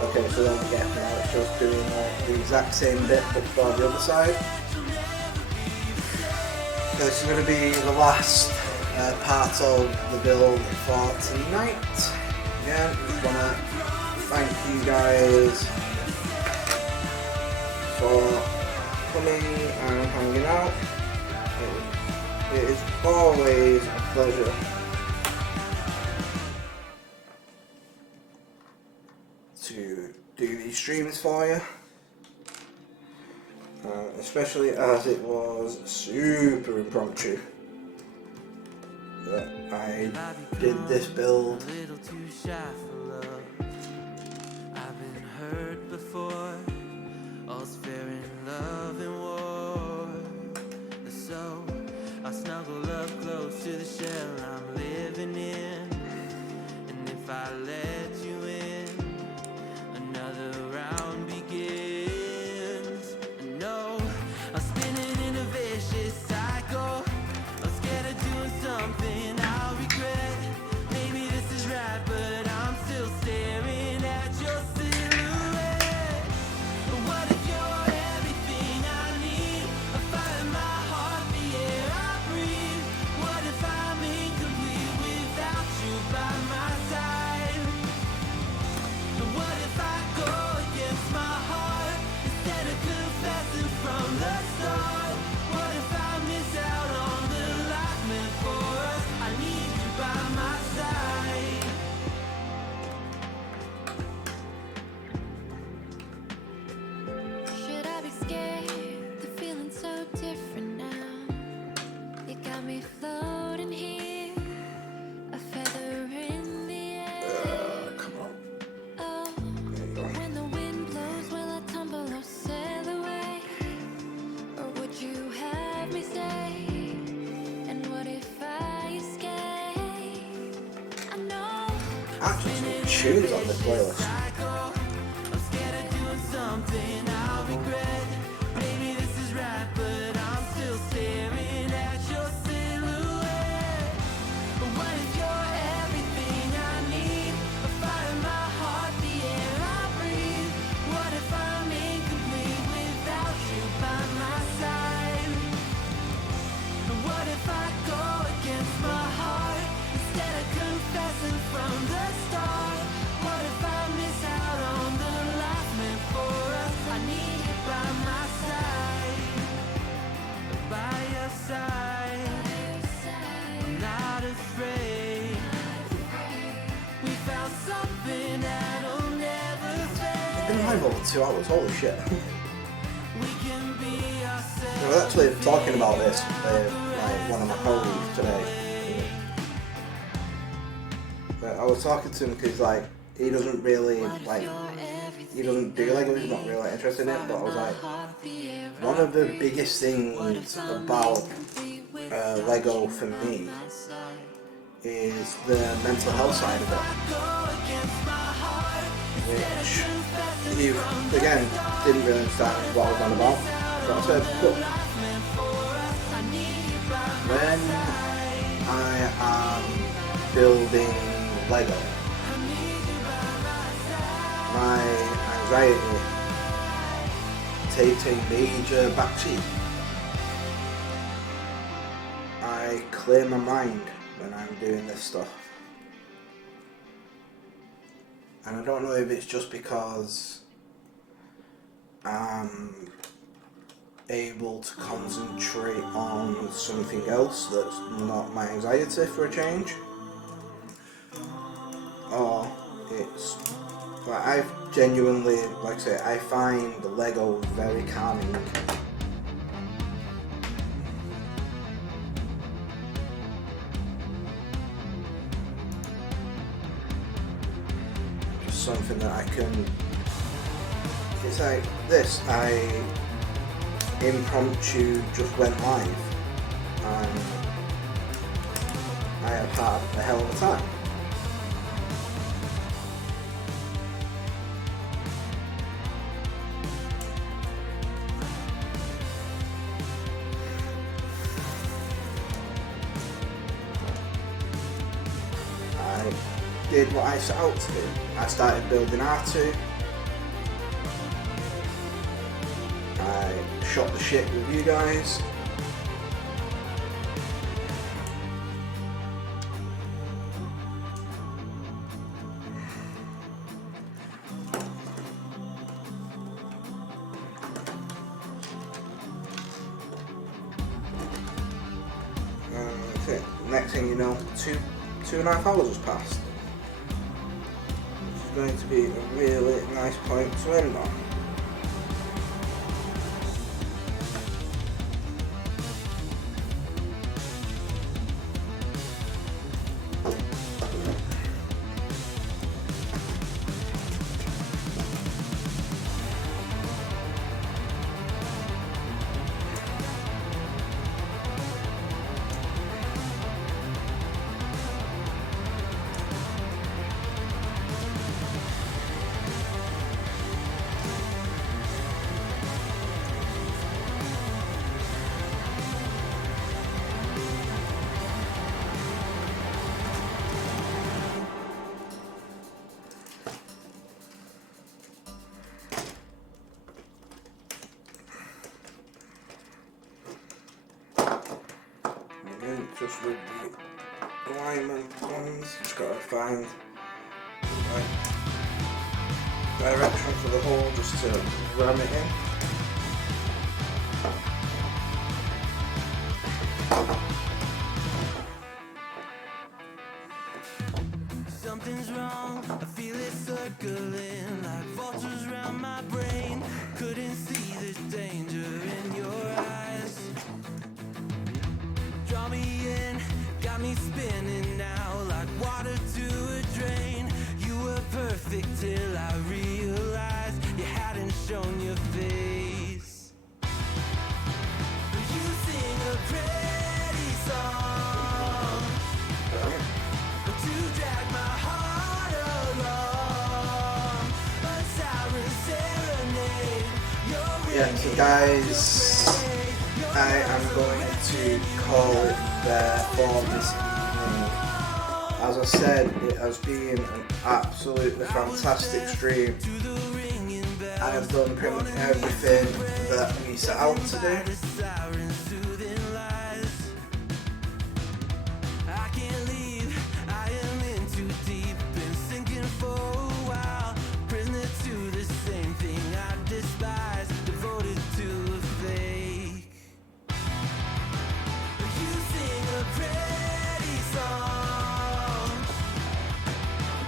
Okay, so then again, now it's just doing the exact same bit but for the other side. So this is going to be the last part of the build for tonight. Again, just want to thank you guys for coming and hanging out. It is always a pleasure to do these streams for you, especially as it was super impromptu that I did this build. I've been hurt before. All's fair in love and war. So I snuggle up close to the shell I'm living in. And if I let you in, another round begins. And no, I'm spinning in a vicious cycle. I'm scared of doing something I'll regret. Maybe this is right, but I'm still staring at your silhouette. What if you're everything I need? A fire in my heart, the air I breathe. What if I'm incomplete without you by my side? What if I go against my heart instead of confessing from the start? What if I miss out on the life meant for us? I need you by my side. Should I be scared? The feeling's so different now. You got me floating here, a feather in the air. Come on. Oh, There you go. when the wind blows, will I tumble or sail away? Or would you have me stay? And what if I escape? I know. Actually, some tunes on the playlist. I'm scared of doing something I'll regret. Maybe this is right, but I'm still staring at your silhouette. What if you're everything I need? A fire in my heart, the air I breathe. What if I'm incomplete without you by my side? What if I go against my heart instead of confessing from the start? What if I miss out on the life meant for us? I need you by my side, by your side. I'm not afraid. We found something that'll never I've been fade. live over 2 hours, holy shit. We can be ourselves. I was actually talking about this with like one of my colleagues today. But I was talking to him because like he doesn't really like, he doesn't do Lego, he's not really interested in it, but I was like, one of the biggest things about Lego for me is the mental health side of it, which you again didn't really understand what I was on about. So I said, look, when I am building Lego, my anxiety takes a major backseat. I clear my mind when I'm doing this stuff. And I don't know if it's just because I'm able to concentrate on something else that's not my anxiety for a change, or it's like I've genuinely, like I say, I find the Lego very calming. Just something that I can, it's like this, I impromptu just went live and I have had a hell of a time. I did what I set out to do. I started building R2. I shot the shit with you guys. That's it. Next thing you know, two and a half hours has passed. Which is going to be a really nice point to end on. Just with the alignment ones, just gotta find the right direction for the hole just to ram it in. Something's wrong, I feel it circling like vultures around my brain. Couldn't see the danger in your eyes. Draw me in, got me spinning now like water to a drain. You were perfect till I realized you hadn't shown your face. You sing a pretty song to drag my heart along. A siren serenade. Yeah, so guys, I am going to call it there for this evening. As I said, it has been an absolutely fantastic stream. I have done pretty much everything that we set out to do. I can't leave, I am in too deep, been sinking for a while. Prisoner to the same thing I despise, devoted to a fake. You sing a pretty song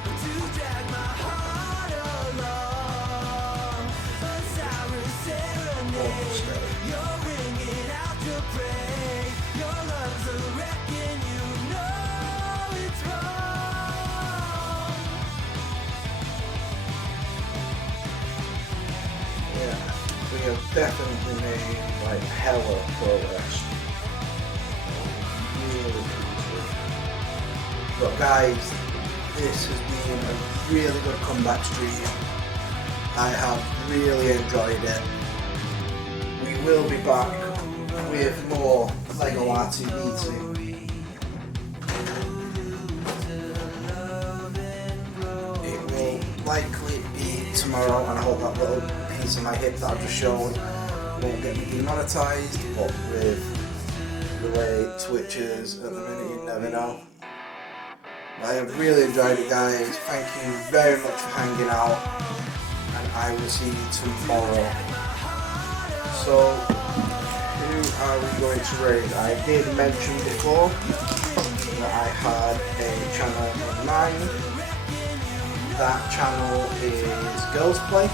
to drag my heart along. A siren serenade. You're ringing out your praise. Your love's a wreck and you know it's wrong. Yeah, we have definitely made like hella progress. Really pleased with. But guys, this has been a really good comeback stream. I have really enjoyed it. We will be back with more Lego R2-D2. It will likely be tomorrow, and I hope that little piece of my hip that I've just shown won't get me demonetized, but with the way Twitch is at the minute, you never know. I have really enjoyed it, guys. Thank you very much for hanging out, and I will see you tomorrow. So, who are we going to raid? I did mention before that I had a channel in mind. that channel is Girls Play.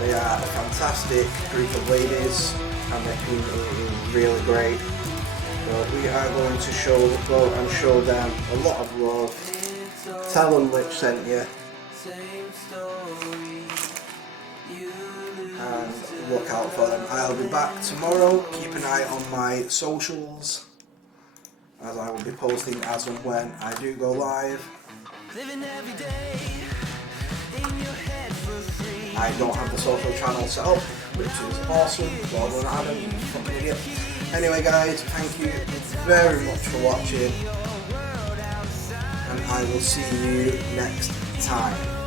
They are a fantastic group of ladies and their community is really great. So we are going to go and show them a lot of love. Tell them Lich sent you. And look out for them. I'll be back tomorrow. Keep an eye on my socials, as I will be posting as and when I do go live. I don't have the social channel set up, which is awesome. Well done, Adam, you fucking idiot. Anyway guys, thank you very much for watching, and I will see you next time.